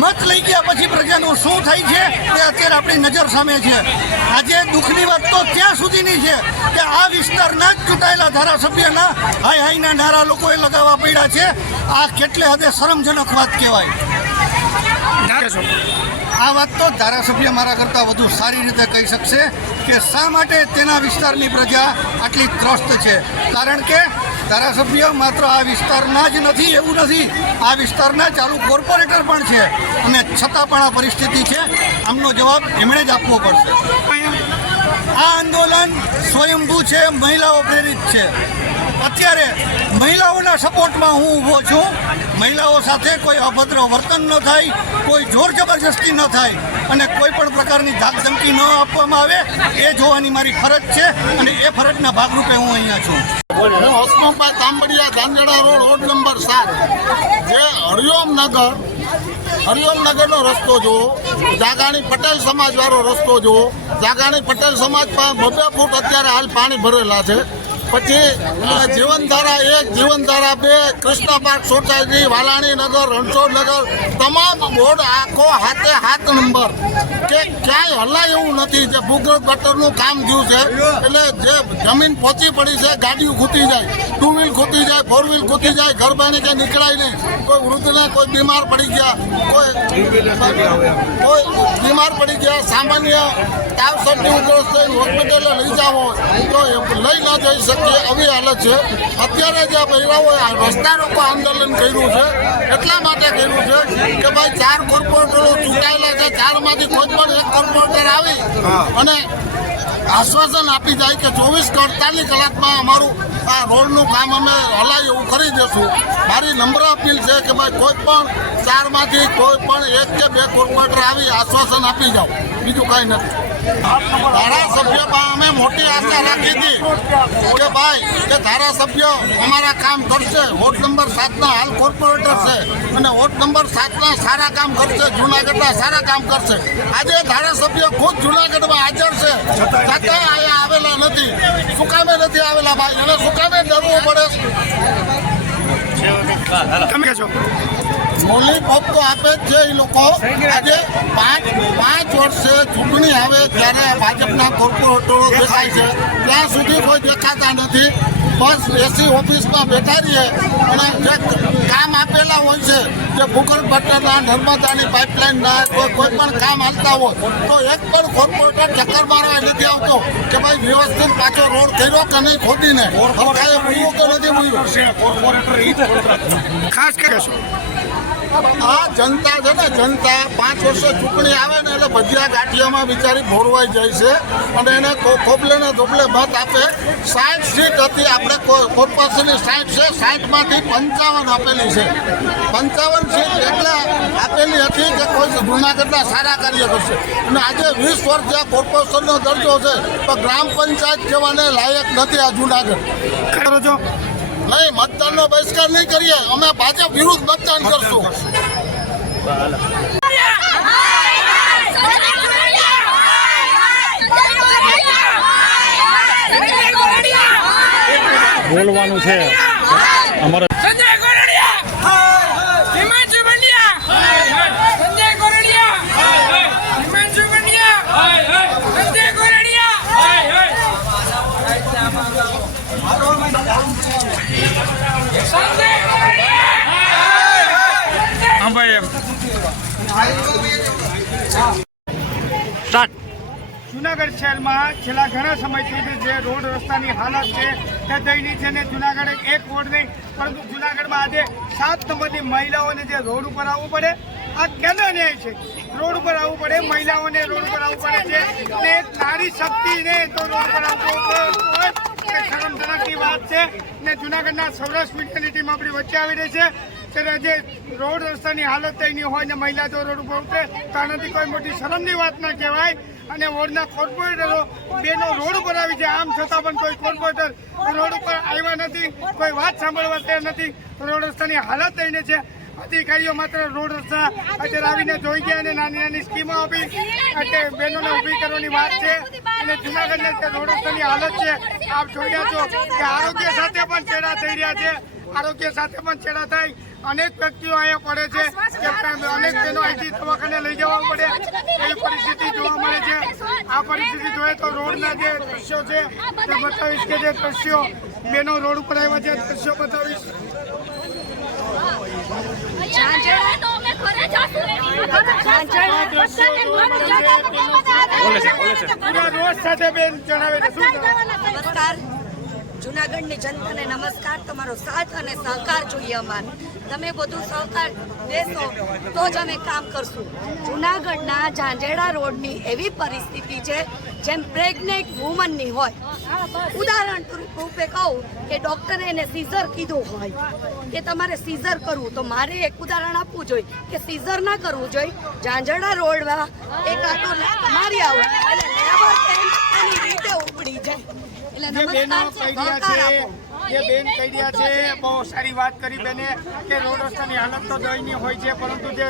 મત લઈ ગયા પછી પ્રજાનું શું થાય છે તે અત્યારે આપણી નજર સામે છે. આજે દુઃખની વાત તો ત્યાં સુધીની છે કે આ વિસ્તારના જ ચૂંટાયેલા ધારાસભ્યના હાય હાયના નારા લોકોએ લગાવવા પડ્યા છે. આ કેટલે હદે શરમજનક વાત કહેવાય. આ વાત તો ધારાસભ્ય મારા કરતાં વધુ સારી રીતે કહી શકશે કે શા માટે તેના વિસ્તારની પ્રજા આટલી ત્રસ્ત છે. કારણ કે ધારાસભ્ય માત્ર આ વિસ્તારના જ નથી એવું નથી, આ વિસ્તારના ચાલુ કોર્પોરેટર પણ છે, અને છતાં પણ આ પરિસ્થિતિ છે. આમનો જવાબ એમણે જ આપવો પડશે. આ આંદોલન સ્વયંભૂ છે, મહિલાઓ પ્રેરિત છે. અત્યારે મહિલાઓના સપોર્ટમાં હું ઊભો છું. મહિલાઓ સાથે કોઈ અભદ્ર વર્તન ન થાય, કોઈ જોર જબરજસ્તી ન થાય, અને કોઈ પણ પ્રકારની ધાકધમકી ન આપવામાં આવે, એ જોવાની મારી ફરજ છે, અને એ ફરજના ભાગરૂપે હું અહીંયા છું. હું હસમુખભાઈ તાંબડિયા, ધાંગડા રોડ નંબર 7, જે હરિઓમનગરનો રસ્તો જુઓ, જાગાણી પટેલ સમાજવાળો રસ્તો જુઓ. જાગાણી પટેલ સમાજ પર 2 ફૂટ અત્યારે હાલ પાણી ભરેલા છે. પછી જીવનધારા 1, જીવનધારા 2, કૃષ્ણ પાર્ક સોસાયટી, વાલાણી નગર, રણછોડનગર, તમામ બોર્ડ આખો હાથે નંબર કે ક્યાંય હલાય એવું નથી. જે ભૂગર્ભ ગટરનું કામ થયું છે, એટલે જે જમીન પહોંચી પડી છે, ગાડીઓ ખૂટી જાય, 2 વ્હીલ ખૂટી જાય, 4 વ્હીલ ખૂટી જાય, ગરબાની કે નીકળાય નહીં. કોઈ વૃદ્ધને કોઈ બીમાર પડી ગયા, કોઈ બીમાર પડી ગયા, સામાન્ય તાવ શરદી ઉધરસ થઈને હોસ્પિટલે લઈ જાવ તો લઈ ન જઈ શકીએ, આવી હાલત છે. અત્યારે જે મહિલાઓએ રસ્તા રોકો આંદોલન કર્યું છે, એટલા માટે કર્યું છે કે ભાઈ 4 કોર્પોરેટરો ચૂંટાયેલા છે, 4માંથી કોઈ પણ એક કોર્પોરેટર આવી અને આશ્વાસન આપી જાય કે 24-48 કલાકમાં અમારું આ રોડનું કામ અમે હલાય એવું કરી દઈશું. મારી નમ્ર અપીલ છે કે ભાઈ કોઈ પણ 4માંથી કોઈ પણ 1 કે 2 કોર્પોરેટર આવી આશ્વાસન આપી જાઓ, બીજું કાંઈ નથી. ધારાસભ્યમાં અમે મોટી આશા રાખી હતી કે ભાઈ કે ધારાસભ્ય અમારા કામ કરશે. વોર્ડ નંબર 7ના હાલ કોર્પોરેટર છે, અને વોર્ડ નંબર 7ના સારા કામ કરશે, જૂનાગઢના સારા કામ કરશે. આજે ધારાસભ્ય ખુદ જૂનાગઢમાં હાજર છે, છતાં અહીંયા આવેલા નથી. શું કામે નથી આવેલા ભાઈ? એને શું કામે ડરવું પડે? મૌલિક હક્કો આપે જ છે એ લોકો. આજે 5 વર્ષે ચૂંટણી આવે ત્યારે ભાજપના કોર્પોરેટરો દેખાય છે, ત્યાં સુધી કોઈ દેખાતા નથી. બસ એસી ઓફિસમાં બેઠા રહીએ, અને જે કામ આપેલા હોય છે, જે ભૂગર્ભ ગટરના, નર્મદાની પાઇપલાઇનના, કોઈ પણ કામ હાલતા હોય તો એક પણ કોર્પોરેટર ચક્કર મારવા નથી આવતો કે ભાઈ વ્યવસ્થિત પાછો રોડ કર્યો કે નહીં ખોદીને મૂળવો કે નથી મૂળવો. ખાસ કહેશો આ જનતા છે ને, જનતા 5 વર્ષે ચૂંટણી આવે ને એટલે ભજીયા ગાંઠિયામાં બિચારી ભોરવાઈ જાય છે, અને એને ખોબલે ને ધોબલે મત આપે. 60 સીટ હતી, આપણે કોર્પોરેશનની 60 છે, 60માંથી 55 આપેલી છે. 55 સીટ એટલે આપેલી હતી કે કોઈ જૂનાગઢના સારા કાર્ય કરશે. અને આજે 20 વર્ષ જ્યાં કોર્પોરેશનનો દરજ્જો છે, તો ગ્રામ પંચાયત કહેવાને લાયક નથી આ જૂનાગઢ. નહીં, મતદાનનો બહિષ્કાર નહીં કરીએ, અમે ભાજપ વિરુદ્ધ મતદાન કરશું. બોલવાનું છે અમારે. જુનાગઢ શહેરમાં છેલ્લા ઘણા સમયથી જે રોડ રસ્તાની હાલત છે તે દયનીય છે ને જુનાગઢ એક રોડ નહીં પરંતુ જુનાગઢમાં આજે 7 નંબરની મહિલાઓને જે રોડ ઉપર આવવું પડે આ કેનો ન્યાય છે. રોડ ઉપર આવવું પડે, મહિલાઓને રોડ ઉપર આવવું પડે છે અને એક નારી શક્તિને તો રોડ પર આવવું હોય એ શરમજનકની વાત છે. ને જુનાગઢના સૌરાષ્ટ્ર મીડિયાની ટીમ આપણી વચ્ચે આવી રહી છે ત્યારે જે રોડ રસ્તાની હાલત થઈને હોય ને મહિલા જો રોડ ઉપર ઉતરે તો આનાથી કોઈ મોટી શરમની વાત ના કહેવાય. અને વોર્ડના કોર્પોરેટરો બેનો રોડ ઉપર આવી છે, આમ છતાં પણ કોઈ કોર્પોરેટર રોડ ઉપર આવ્યા નથી, કોઈ વાત સાંભળવા તૈયાર નથી. રોડ રસ્તાની હાલત થઈને છે. અધિકારીઓ માત્ર રોડ રસ્તા અત્યારે આવીને જોઈ ગયા અને નાની નાની સ્કીમો આપી એટલે બહેનોને ઊભી કરવાની વાત છે. અને જુનાગઢની જે રોડ રસ્તાની હાલત છે આપ જોઈ રહ્યા છો કે આરોગ્ય સાથે પણ ચેડા થઈ રહ્યા છે. આરોગ્ય સાથે પણ ચેડા થાય અનેક વ્યક્તિઓ અહીંયા પડે છે કે અનેક બહેનો અહીંથી દવાખાને લઈ જવા પડે એવી પરિસ્થિતિ જોવા મળે છે. આ પરિસ્થિતિ જોઈએ તો રોડના જે દ્રશ્યો છે તે બતાવીશ કે જે દ્રશ્યો બહેનો રોડ ઉપર આવ્યા છે દ્રશ્યો બતાવીશ. નમસ્કાર જુનાગઢની જનતાને નમસ્કાર. તમારો સાથ અને સહકાર જોઈએ અમારે. તમે બધું સહકાર દેશો તો જ અમે કામ કરશું. જુનાગઢના ઝાંઝેડા રોડની એવી પરિસ્થિતિ છે જેમ પ્રેગ્નેન્ટ વુમનની હોય. ઉદાહરણ રૂપે કહું કે ડૉક્ટરે એને સીઝર કીધું હોય કે તમારે સીઝર કરવું તો મારે એક ઉદાહરણ આપવું જોઈએ કે સીઝર ના કરવું જોઈએ. ઝાંઝેડા રોડમાં એક આટો મારી આવું એટલે લેબર એની રીતે ઉપડી જાય. જે બહેનો કહી રહ્યા છે જે બેન કહી રહ્યા છે બહુ સારી વાત કરી બેને કે રોડ રસ્તાની હાલત તો દયનીય હોય છે પરંતુ જે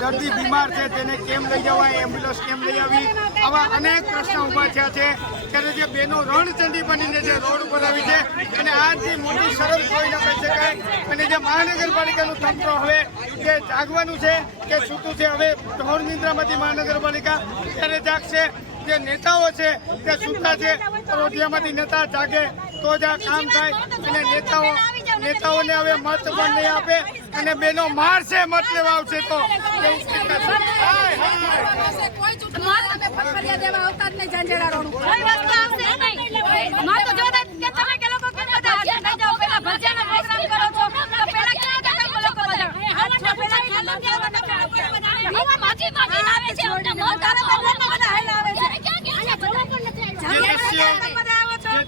દર્દી બીમાર છે તેને કેમ લઈ જવાય, એમ્બ્યુલન્સ કેમ લઈ આવી, આવા અનેક પ્રશ્નો ઊભા થયા છે. ત્યારે જે બહેનો રણચંડી બનીને જે રોડ ઉપર આવી છે અને આજથી મોટી શરમ કોઈ ન કહી શકાય. અને જે મહાનગરપાલિકાનું તંત્ર હવે જે જાગવાનું છે કે છૂટું છે, હવે ઢોર નિંદ્રામાંથી મહાનગરપાલિકા ત્યારે જાગશે. જે નેતાઓ છે તે છૂટા છે, રોજિયામાંથી નેતા જાગે તો જ આ કામ થાય. અને નેતાઓને હવે મત પણ નહીં આપે અને બેનો મારશે મત લેવા આવશે તો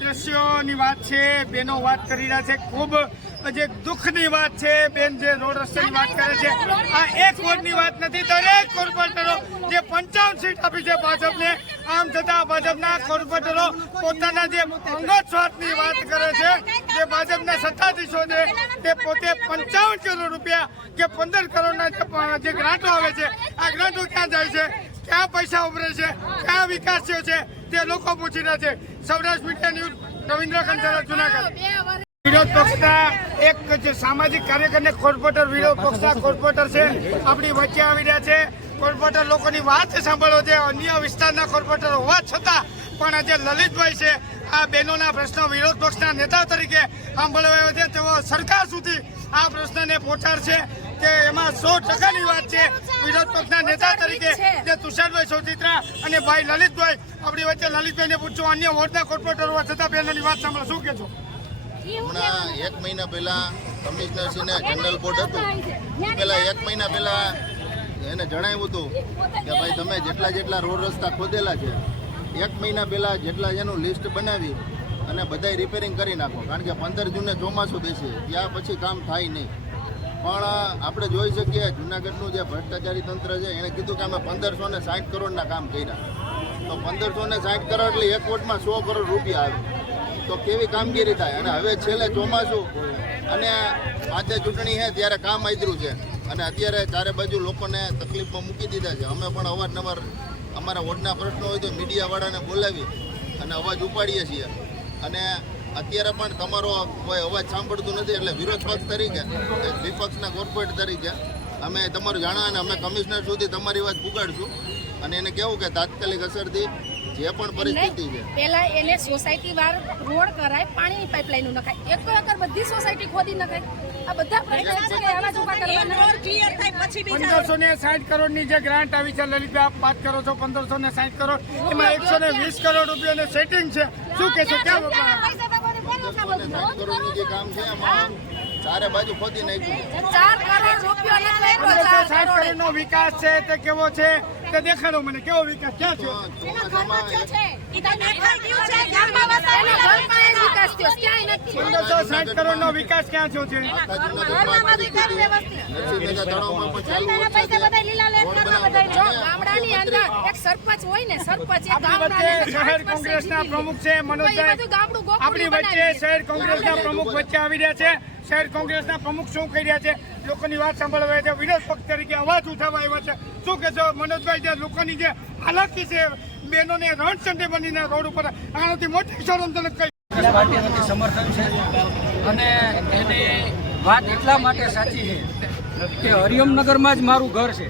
દ્રશ્યોની વાત છે બેનો વાત કરી રહ્યા છે. ખૂબ જે દુઃખની વાત છે બેન જે રોડ રસ્તાની વાત કરે છે. આ એક વોર્ડની વાત નથી, દરેક કોર્પોરેટરો જે 55 સીટ આપી છે ભાજપને, આમ છતાં ભાજપના કોર્પોરેટરો પોતાના જે અંગત સ્વાર્થની વાત કરે છે. જે ભાજપના સત્તાધીશો છે તે પોતે 55 કરોડ રૂપિયા કે 15 કરોડના જે ગ્રાન્ટો આવે છે આ ગ્રાન્ટો ક્યાં જાય છે, ક્યાં પૈસા ઉભરે છે, ક્યાં વિકાસ થયો છે તે લોકો પૂછી રહ્યા છે. Saurashtra media news Ravindra Khansara Junagadh. વિરોધ પક્ષના એક જે સામાજિક કાર્યકરને કોર્પોરેટર વિરોધ પક્ષના કોર્પોરેટર છે આપણી વચ્ચે આવી રહ્યા છે. કોર્પોરેટર લોકોની વાત સાંભળો છે. અન્ય વિસ્તારના કોર્પોરેટર હોવા છતાં પણ આજે લલિતભાઈ છે આ બહેનોના પ્રશ્નો વિરોધ પક્ષના નેતા તરીકે સાંભળવા છે. તેઓ સરકાર સુધી આ પ્રશ્નને પહોંચાડશે કે એમાં 100%ની વાત છે. વિરોધ પક્ષના નેતા તરીકે જે તુષારભાઈ સોજીત્રા અને ભાઈ લલિતભાઈ આપણી વચ્ચે. લલિતભાઈને પૂછો અન્ય વોર્ડના કોર્પોરેટર હોવા છતાં બહેનોની વાત સાંભળો, શું કહેશો? હમણાં 1 મહિના પહેલા કમિશનરશ્રીને જનરલ બોર્ડ હતું પહેલા 1 મહિના પહેલા એને જણાવ્યું હતું કે ભાઈ તમે જેટલા રોડ રસ્તા ખોદેલા છે 1 મહિના પહેલા જેટલા એનું લિસ્ટ બનાવી અને બધાય રિપેરિંગ કરી નાખો, કારણ કે 15 જૂને ચોમાસું બેસે ત્યાં પછી કામ થાય નહીં. પણ આપણે જોઈ શકીએ જુનાગઢનું જે ભ્રષ્ટાચારી તંત્ર છે એણે કીધું કે અમે 1560 કરોડના કામ કર્યા. તો 1560 કરોડ એટલે એક વોટમાં 100 કરોડ રૂપિયા આવે તો કેવી કામગીરી થાય. અને હવે છેલ્લે ચોમાસું અને આજે ચૂંટણી છે ત્યારે કામ આદર્યું છે અને અત્યારે ચારે બાજુ લોકોને તકલીફમાં મૂકી દીધા છે. અમે પણ અવારનવાર અમારા વોર્ડના પ્રશ્નો હોય તો મીડિયાવાળાને બોલાવી અને અવાજ ઉપાડીએ છીએ. અને અત્યારે પણ તમારો કોઈ અવાજ સાંભળતું નથી એટલે વિરોધ પક્ષ તરીકે વિપક્ષના કોર્પોરેટ તરીકે અમે તમારું જાણવા અને અમે કમિશનર સુધી તમારી વાત પુગાડશું અને એને કહેવું કે તાત્કાલિક અસરથી જે પણ પરિસ્થિતિ છે પહેલા એને સોસાયટી વાર રોડ કરાય, પાણીની પાઇપલાઈન નખાય, એક બધી સોસાયટી ખોદી નખાય. આ બધા પ્રશ્નો છે કે આવા જ ઉભા કરવાના. રોડ ક્લિયર થાય પછી બીજા 1560 કરોડની જે ગ્રાન્ટ આવી છે લલિતભાઈ, આપ વાત કરો છો 1560 કરોડ, એમાં 120 કરોડ રૂપિયાનું સેટિંગ છે. શું કહેશો, ક્યાં વપરાય? 1560 કરોડનું જે કામ છે એમાં ચારે બાજુ ખોદી નાખ્યું છે. 4 કરોડ રૂપિયા નથી આપ્યો, 4 60 કરોડનો વિકાસ છે તે કેવો છે તે દેખાડો મને. કેવો વિકાસ ક્યાં છે? ચોમાસામાં વિકાસ થયો ક્યાંય નથી. 1560 કરોડનો વિકાસ ક્યાં થયો છે? આખા જૂનાગઢમાં નરસિંહ મહેતા તળાવમાં પણ ચાલુ છે. જો ગામડાની અંદર એક સરપંચ હોય ને, સરપંચ એક આપણી વચ્ચે શહેર કોંગ્રેસના પ્રમુખ છે મનોજભાઈ. આપણી વચ્ચે શહેર કોંગ્રેસના પ્રમુખ વચ્ચે આવી રહ્યા છે. શહેર કોંગ્રેસના પ્રમુખ શું કહી રહ્યા છે, લોકોની વાત સાંભળવા છે, વિરોધ પક્ષ તરીકે અવાજ ઉઠાવવા આવ્યા છે. શું કહેશો મનોજભાઈ, જે લોકોની જે હાલાકી છે, બહેનોને રણચંડી બનીને રોડ ઉપર આનાથી મોટી શરમજનક કઈ પાર્ટીનું સમર્થન છે અને એની વાત એટલા માટે સાચી છે કે હરિયમનગરમાં જ મારું ઘર છે.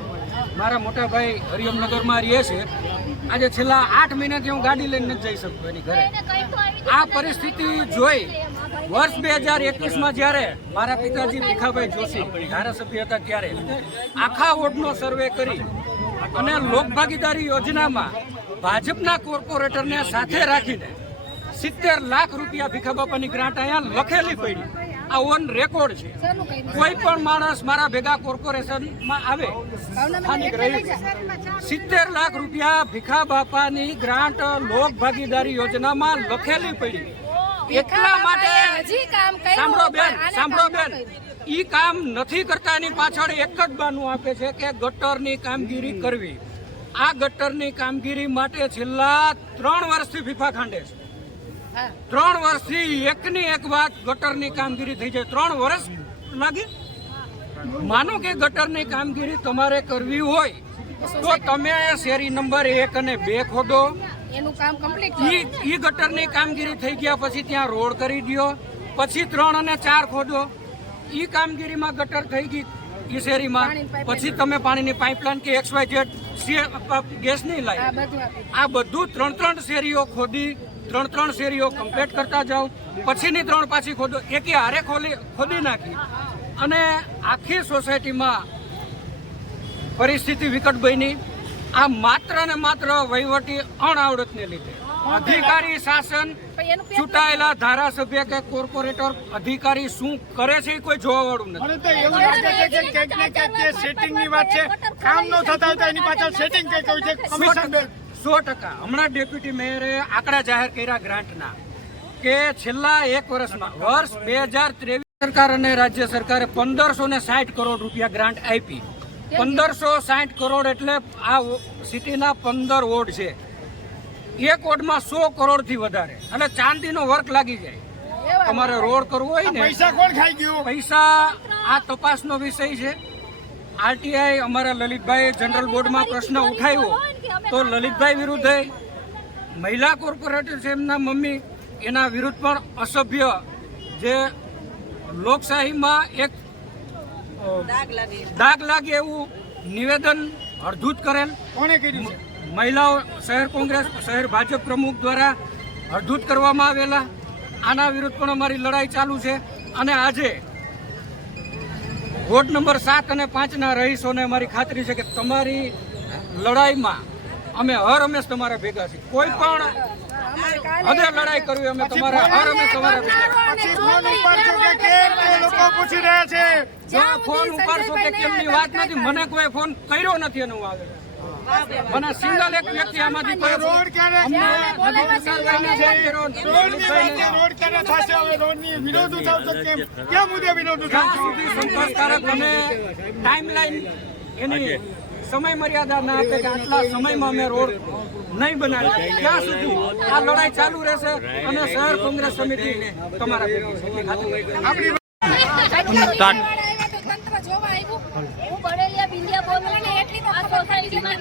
મારા મોટા ભાઈ હરિયમનગરમાં રહે છે. આજે છેલ્લા 8 મહિનાથી હું ગાડી લઈને નથી જઈ શકતો એની ઘરે. આ પરિસ્થિતિ જોઈ વર્ષ 2021માં જ્યારે મારા પિતાજી ભીખાભાઈ જોશી ધારાસભ્ય હતા ત્યારે આખા વોર્ડનો સર્વે કરી અને લોકભાગીદારી યોજનામાં ભાજપના કોર્પોરેટરને સાથે રાખીને 70 લાખ રૂપિયા ભીખા બાપાની ગ્રાન્ટ અહીંયા લખેલી પડી. આ ઓન રેકોર્ડ છે. કોઈ પણ માણસ મારા ભેગા કોર્પોરેશનમાં આવે સ્થાનિક રહી 70 લાખ રૂપિયા ભીખા બાપાની ગ્રાન્ટ લોક ભાગીદારી યોજનામાં લખેલી પડી. એટલા માટે સાંભળો બેન, ઈ કામ નથી કરતા. એની પાછળ એક જ બહાનું આપે છે કે ગટરની કામગીરી કરવી. આ ગટરની કામગીરી માટે છેલ્લા 3 વર્ષથી ફીફા ખાંડે છે. 3 વર્ષથી એકની એક વાત ગટરની કામગીરી થઈ જાય. 3 વર્ષ લાગે. માનો કે ગટરની કામગીરી તમારે કરવી હોય તો તમે શેરી નંબર 1 અને 2 ખોદો. એનું કામ કમ્પ્લીટ. ઈ ગટરની કામગીરી થઈ ગયા પછી ત્યાં રોડ કરી દો. પછી 3 અને 4 ખોદો. ઈ કામગીરીમાં ગટર થઈ ગઈ ઈ શેરીમાં, પછી તમે પાણીની પાઇપલાઇન કે XYZ ગેસની લાઈન, આ બધું 3 શેરીઓ ખોદી 3 શેરીઓ કમ્પ્લીટ કરતા જાઓ. પછીની 3 પાછી ખોદો. એકે હારે ખોદી નાખી અને આખી સોસાયટીમાં પરિસ્થિતિ વિકટ બની. આ માત્ર ને માત્ર વહીવટી અણાવડતને લીધે. અધિકારી શાસન, ચૂંટાયેલા ધારાસભ્ય કે કોર્પોરેટર અધિકારી શું કરે છે કોઈ જોવા વાળું નથી. મને તો એવું લાગે છે કે ક્યાંક ને ક્યાંક જે સેટિંગની વાત છે, કામ ન થતા હોય તો એની પાછળ સેટિંગ કઈ કહ્યું છે. કમિશન 100%. હમણાં ડેપ્યુટી મેયરે આંકડા જાહેર કર્યા ગ્રાન્ટના કે છેલ્લા 1 વર્ષમાં વર્ષ 2023 સરકાર અને રાજ્ય સરકારે 1560 કરોડ રૂપિયા ગ્રાન્ટ આપી. 1560 કરોડ એટલે આ સિટીના 15 વોર્ડ છે. એક વોર્ડમાં 100 કરોડથી વધારે અને ચાંદીનો વર્ક લાગી જાય. તમારે રોડ કરવો હોય ને, પૈસા કોણ ખાઈ ગયું? પૈસા આ તપાસનો વિષય છે. આરટીઆઈ અમારા લલિતભાઈ જનરલ બોર્ડમાં પ્રશ્ન ઉઠાવ્યો તો લલિતભાઈ વિરુદ્ધ મહિલા કોર્પોરેટર છે એમના મમ્મી, એના વિરુદ્ધ પણ અસભ્ય જે લોકશાહીમાં એક દાગ લાગે એવું નિવેદન અડધૂત કરેલ. કોણે કર્યું છે? મહિલાઓ શહેર કોંગ્રેસ શહેર ભાજપ પ્રમુખ દ્વારા અડધૂત કરવામાં આવેલા. આના વિરુદ્ધ પણ અમારી લડાઈ ચાલુ છે અને આજે વોર્ડ નંબર 7 અને 5ના રહીશોને અમારી ખાતરી છે કે તમારી લડાઈમાં અમે હર હંમેશ તમારા ભેગા છીએ. કોઈ પણ હદે લડાઈ કરવી અમે તમારા હર હંમેશ તમારા ભેગા. પછી ફોન ઉપાડશો કે કેમ તે લોકો પૂછી રહ્યા છે. જો ફોન ઉપાડશો કે કેમની વાત નથી. મને કોઈ ફોન કર્યો નથી અને હું આવે. મને સિંગલ એક વ્યક્તિ આમાંથી કોઈ રોડ ક્યારે રોડ ક્યારે થશે? હવે રોડની વિરોધ ઉઠાવશો કેમ? ક્યાં મુદ્દે વિરોધ ઉઠાવશો? સુધી સંતોષકારક અને ટાઈમલાઈન એની સમય મર્યાદા ના આપે કે આટલા સમયમાં અમે રોડ નહીં બનાવીએ ત્યાં સુધી આ લડાઈ ચાલુ રહેશે અને શહેર કોંગ્રેસ સમિતિ તમારા ભેગી છે. હું બળેલિયા બિંદિયા બોલું છું. આ સોસાયટીમાં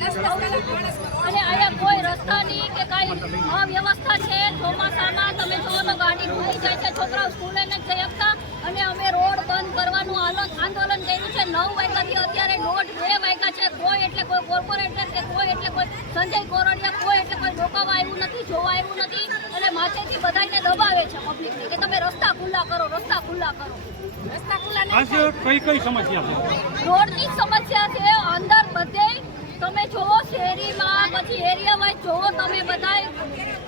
અને અહીંયા કોઈ રસ્તાની કે કાંઈ અવ્યવસ્થા છે. ચોમાસામાં તમે જુઓ તો ગાડી ભૂલી જાય છે, છોકરાઓ સ્કૂલે નથી જઈ શકતા અને અમે રોડ બંધ કરવાનું આંદોલન કર્યું છે. 9 વાગ્યાથી અત્યારે 1:30 વાગ્યા છે. કોઈ એટલે કોઈ કોર્પોરેટર કે કોઈ એટલે કોઈ સંજય કોરડિયા કોઈ એટલે કોઈ રોકાવા આવ્યું નથી, જોવા આવ્યું નથી અને માથેથી બધાને દબાવે છે પબ્લિકને કે તમે રસ્તા ખુલ્લા કરો, રસ્તા ખુલ્લા કરો. રસ્તા ખુલ્લા આ નહીં કઈ કઈ સમસ્યા છે? રોડની સમસ્યા છે અંદર બધે તમે જોવો શહેરીમાં પછી એરિયામાં જોવો તમે બધાય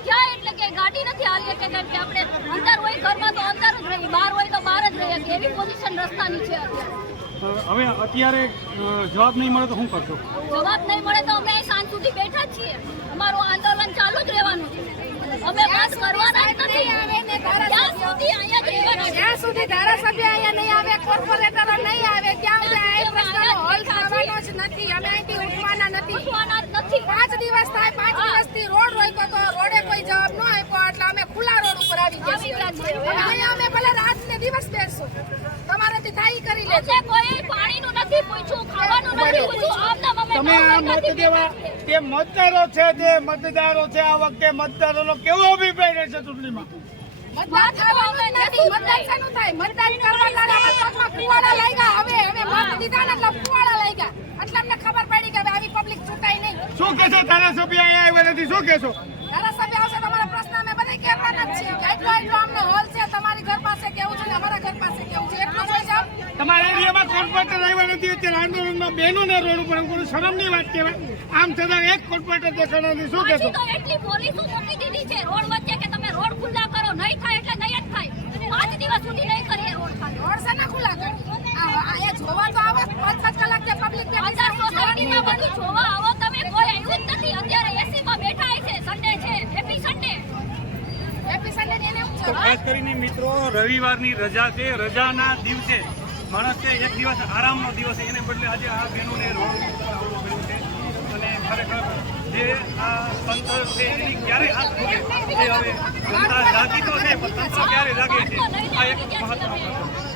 ક્યાં એટલે કે ગાડી નથી આવી કે કેમ કે આપણે અંદર હોય ઘરમાં તો અંદર જ રહીએ બહાર હોય તો બહાર જ રહીએ કે એવી પોઝિશન રસ્તાની છે અત્યારે હવે અત્યારે જવાબ નહીં મળે તો શું કરશો? જવાબ નહીં મળે તો અમે અહીં સાંજ સુધી બેઠા જ છીએ અમારું આંદોલન ચાલુ જ રહેવાનું છે અમે બસ કરવાના જ નથી ત્યાં સુધી અહીંયા જ રહેવાનું છે. જ્યાં સુધી ધારાસભ્ય અહીંયા નહીં આવે કોર્પોરેટરો નહીં આવે ત્યાં સુધી આ પ્રશ્નનો હલ થવાનો જ નથી અમે અહીંથી ઉઠવાના નથી ઉઠવાના જ નથી 5 દિવસ થાય 5 દિવસથી રોડ રોક્યો તો રોડે કોઈ જવાબ ન આપ્યો એટલે અમે ખુલ્લા રોડ ઉપર આવી ગયા છીએ હવે અહીંયા અમે ભલે રાત ને દિવસ બેસશું તમારાથી થાય કરી લેજો અમને કોઈ પાણીનું નથી પૂછ્યું ખાવાનું નથી પૂછ્યું આમનામ અમે તમે આ મત દેવા જે મતદારો છે જે મતદારો છે આ વખતે મતદારોનો કેવો અભિપ્રાય રહેશે ચૂંટણીમાં? મતદાન થવાનું નથી મતદાન શાનું થાય મતદાન કરવા લાગ્યા પગમાં ફુવાડા લાગ્યા હવે મત દીધા ને એટલે ફુવાડા લાગ્યા એટલે અમને ખબર પડી કે હવે આવી પબ્લિક ચૂકાય નહીં શું કહેશો ધારાસભ્ય અહીંયા આવ્યા નથી શું કહેશો? ધારાસભ્ય આવશે તમારા પ્રશ્ન અમે બધા કહેવાના જ છીએ કે એટલો અમને હોલ છે તમારી ઘર પાસે કેવું છે ને અમારા ઘર પાસે કેવું છે એટલું જોઈ જાવ તમારા એરિયામાં કોર્પોરેટર આવ્યા નથી અત્યારે આંદોલનમાં બહેનોને રોડ ઉપર કોઈ શરમની વાત કહેવાય આમ છતાં એક કોર્પોરેટર દેખાડો નથી શું કહેશો? તો એટલી પોલીસો મૂકી દીધી છે રોડ વચ્ચે કે તમે રોડ ખુલ્લા કરો નહીં થાય એટલે નહીં જ થાય 5 દિવસ સુધી નહીં કરીએ રોડ ખાલી રોડ શાના ખુલ્લા કરી આ જોવા તો આવે 5-5 કલાક કે પબ્લિક અંદર સોસાયટીમાં બધું જોવા આવો તમે કોઈ આવ્યું જ નથી અત્યારે એસીમાં બેઠા છે સન્ડે છે હેપી સન્ડે એને એવું છે ખાસ કરીને મિત્રો રવિવારની રજા છે રજાના દિવસે માણસને એક દિવસ આરામનો દિવસ એને બદલે આજે આ બહેનોને રોડ ઉપર આવવું પડ્યું છે અને ખરેખર જે આ તંત્ર છે એની ક્યારે હાથ ખોલે એ હવે જનતા જાગી તો છે પણ તંત્ર ક્યારે જાગે છે આ એક મહત્વનો પ્રશ્ન છે.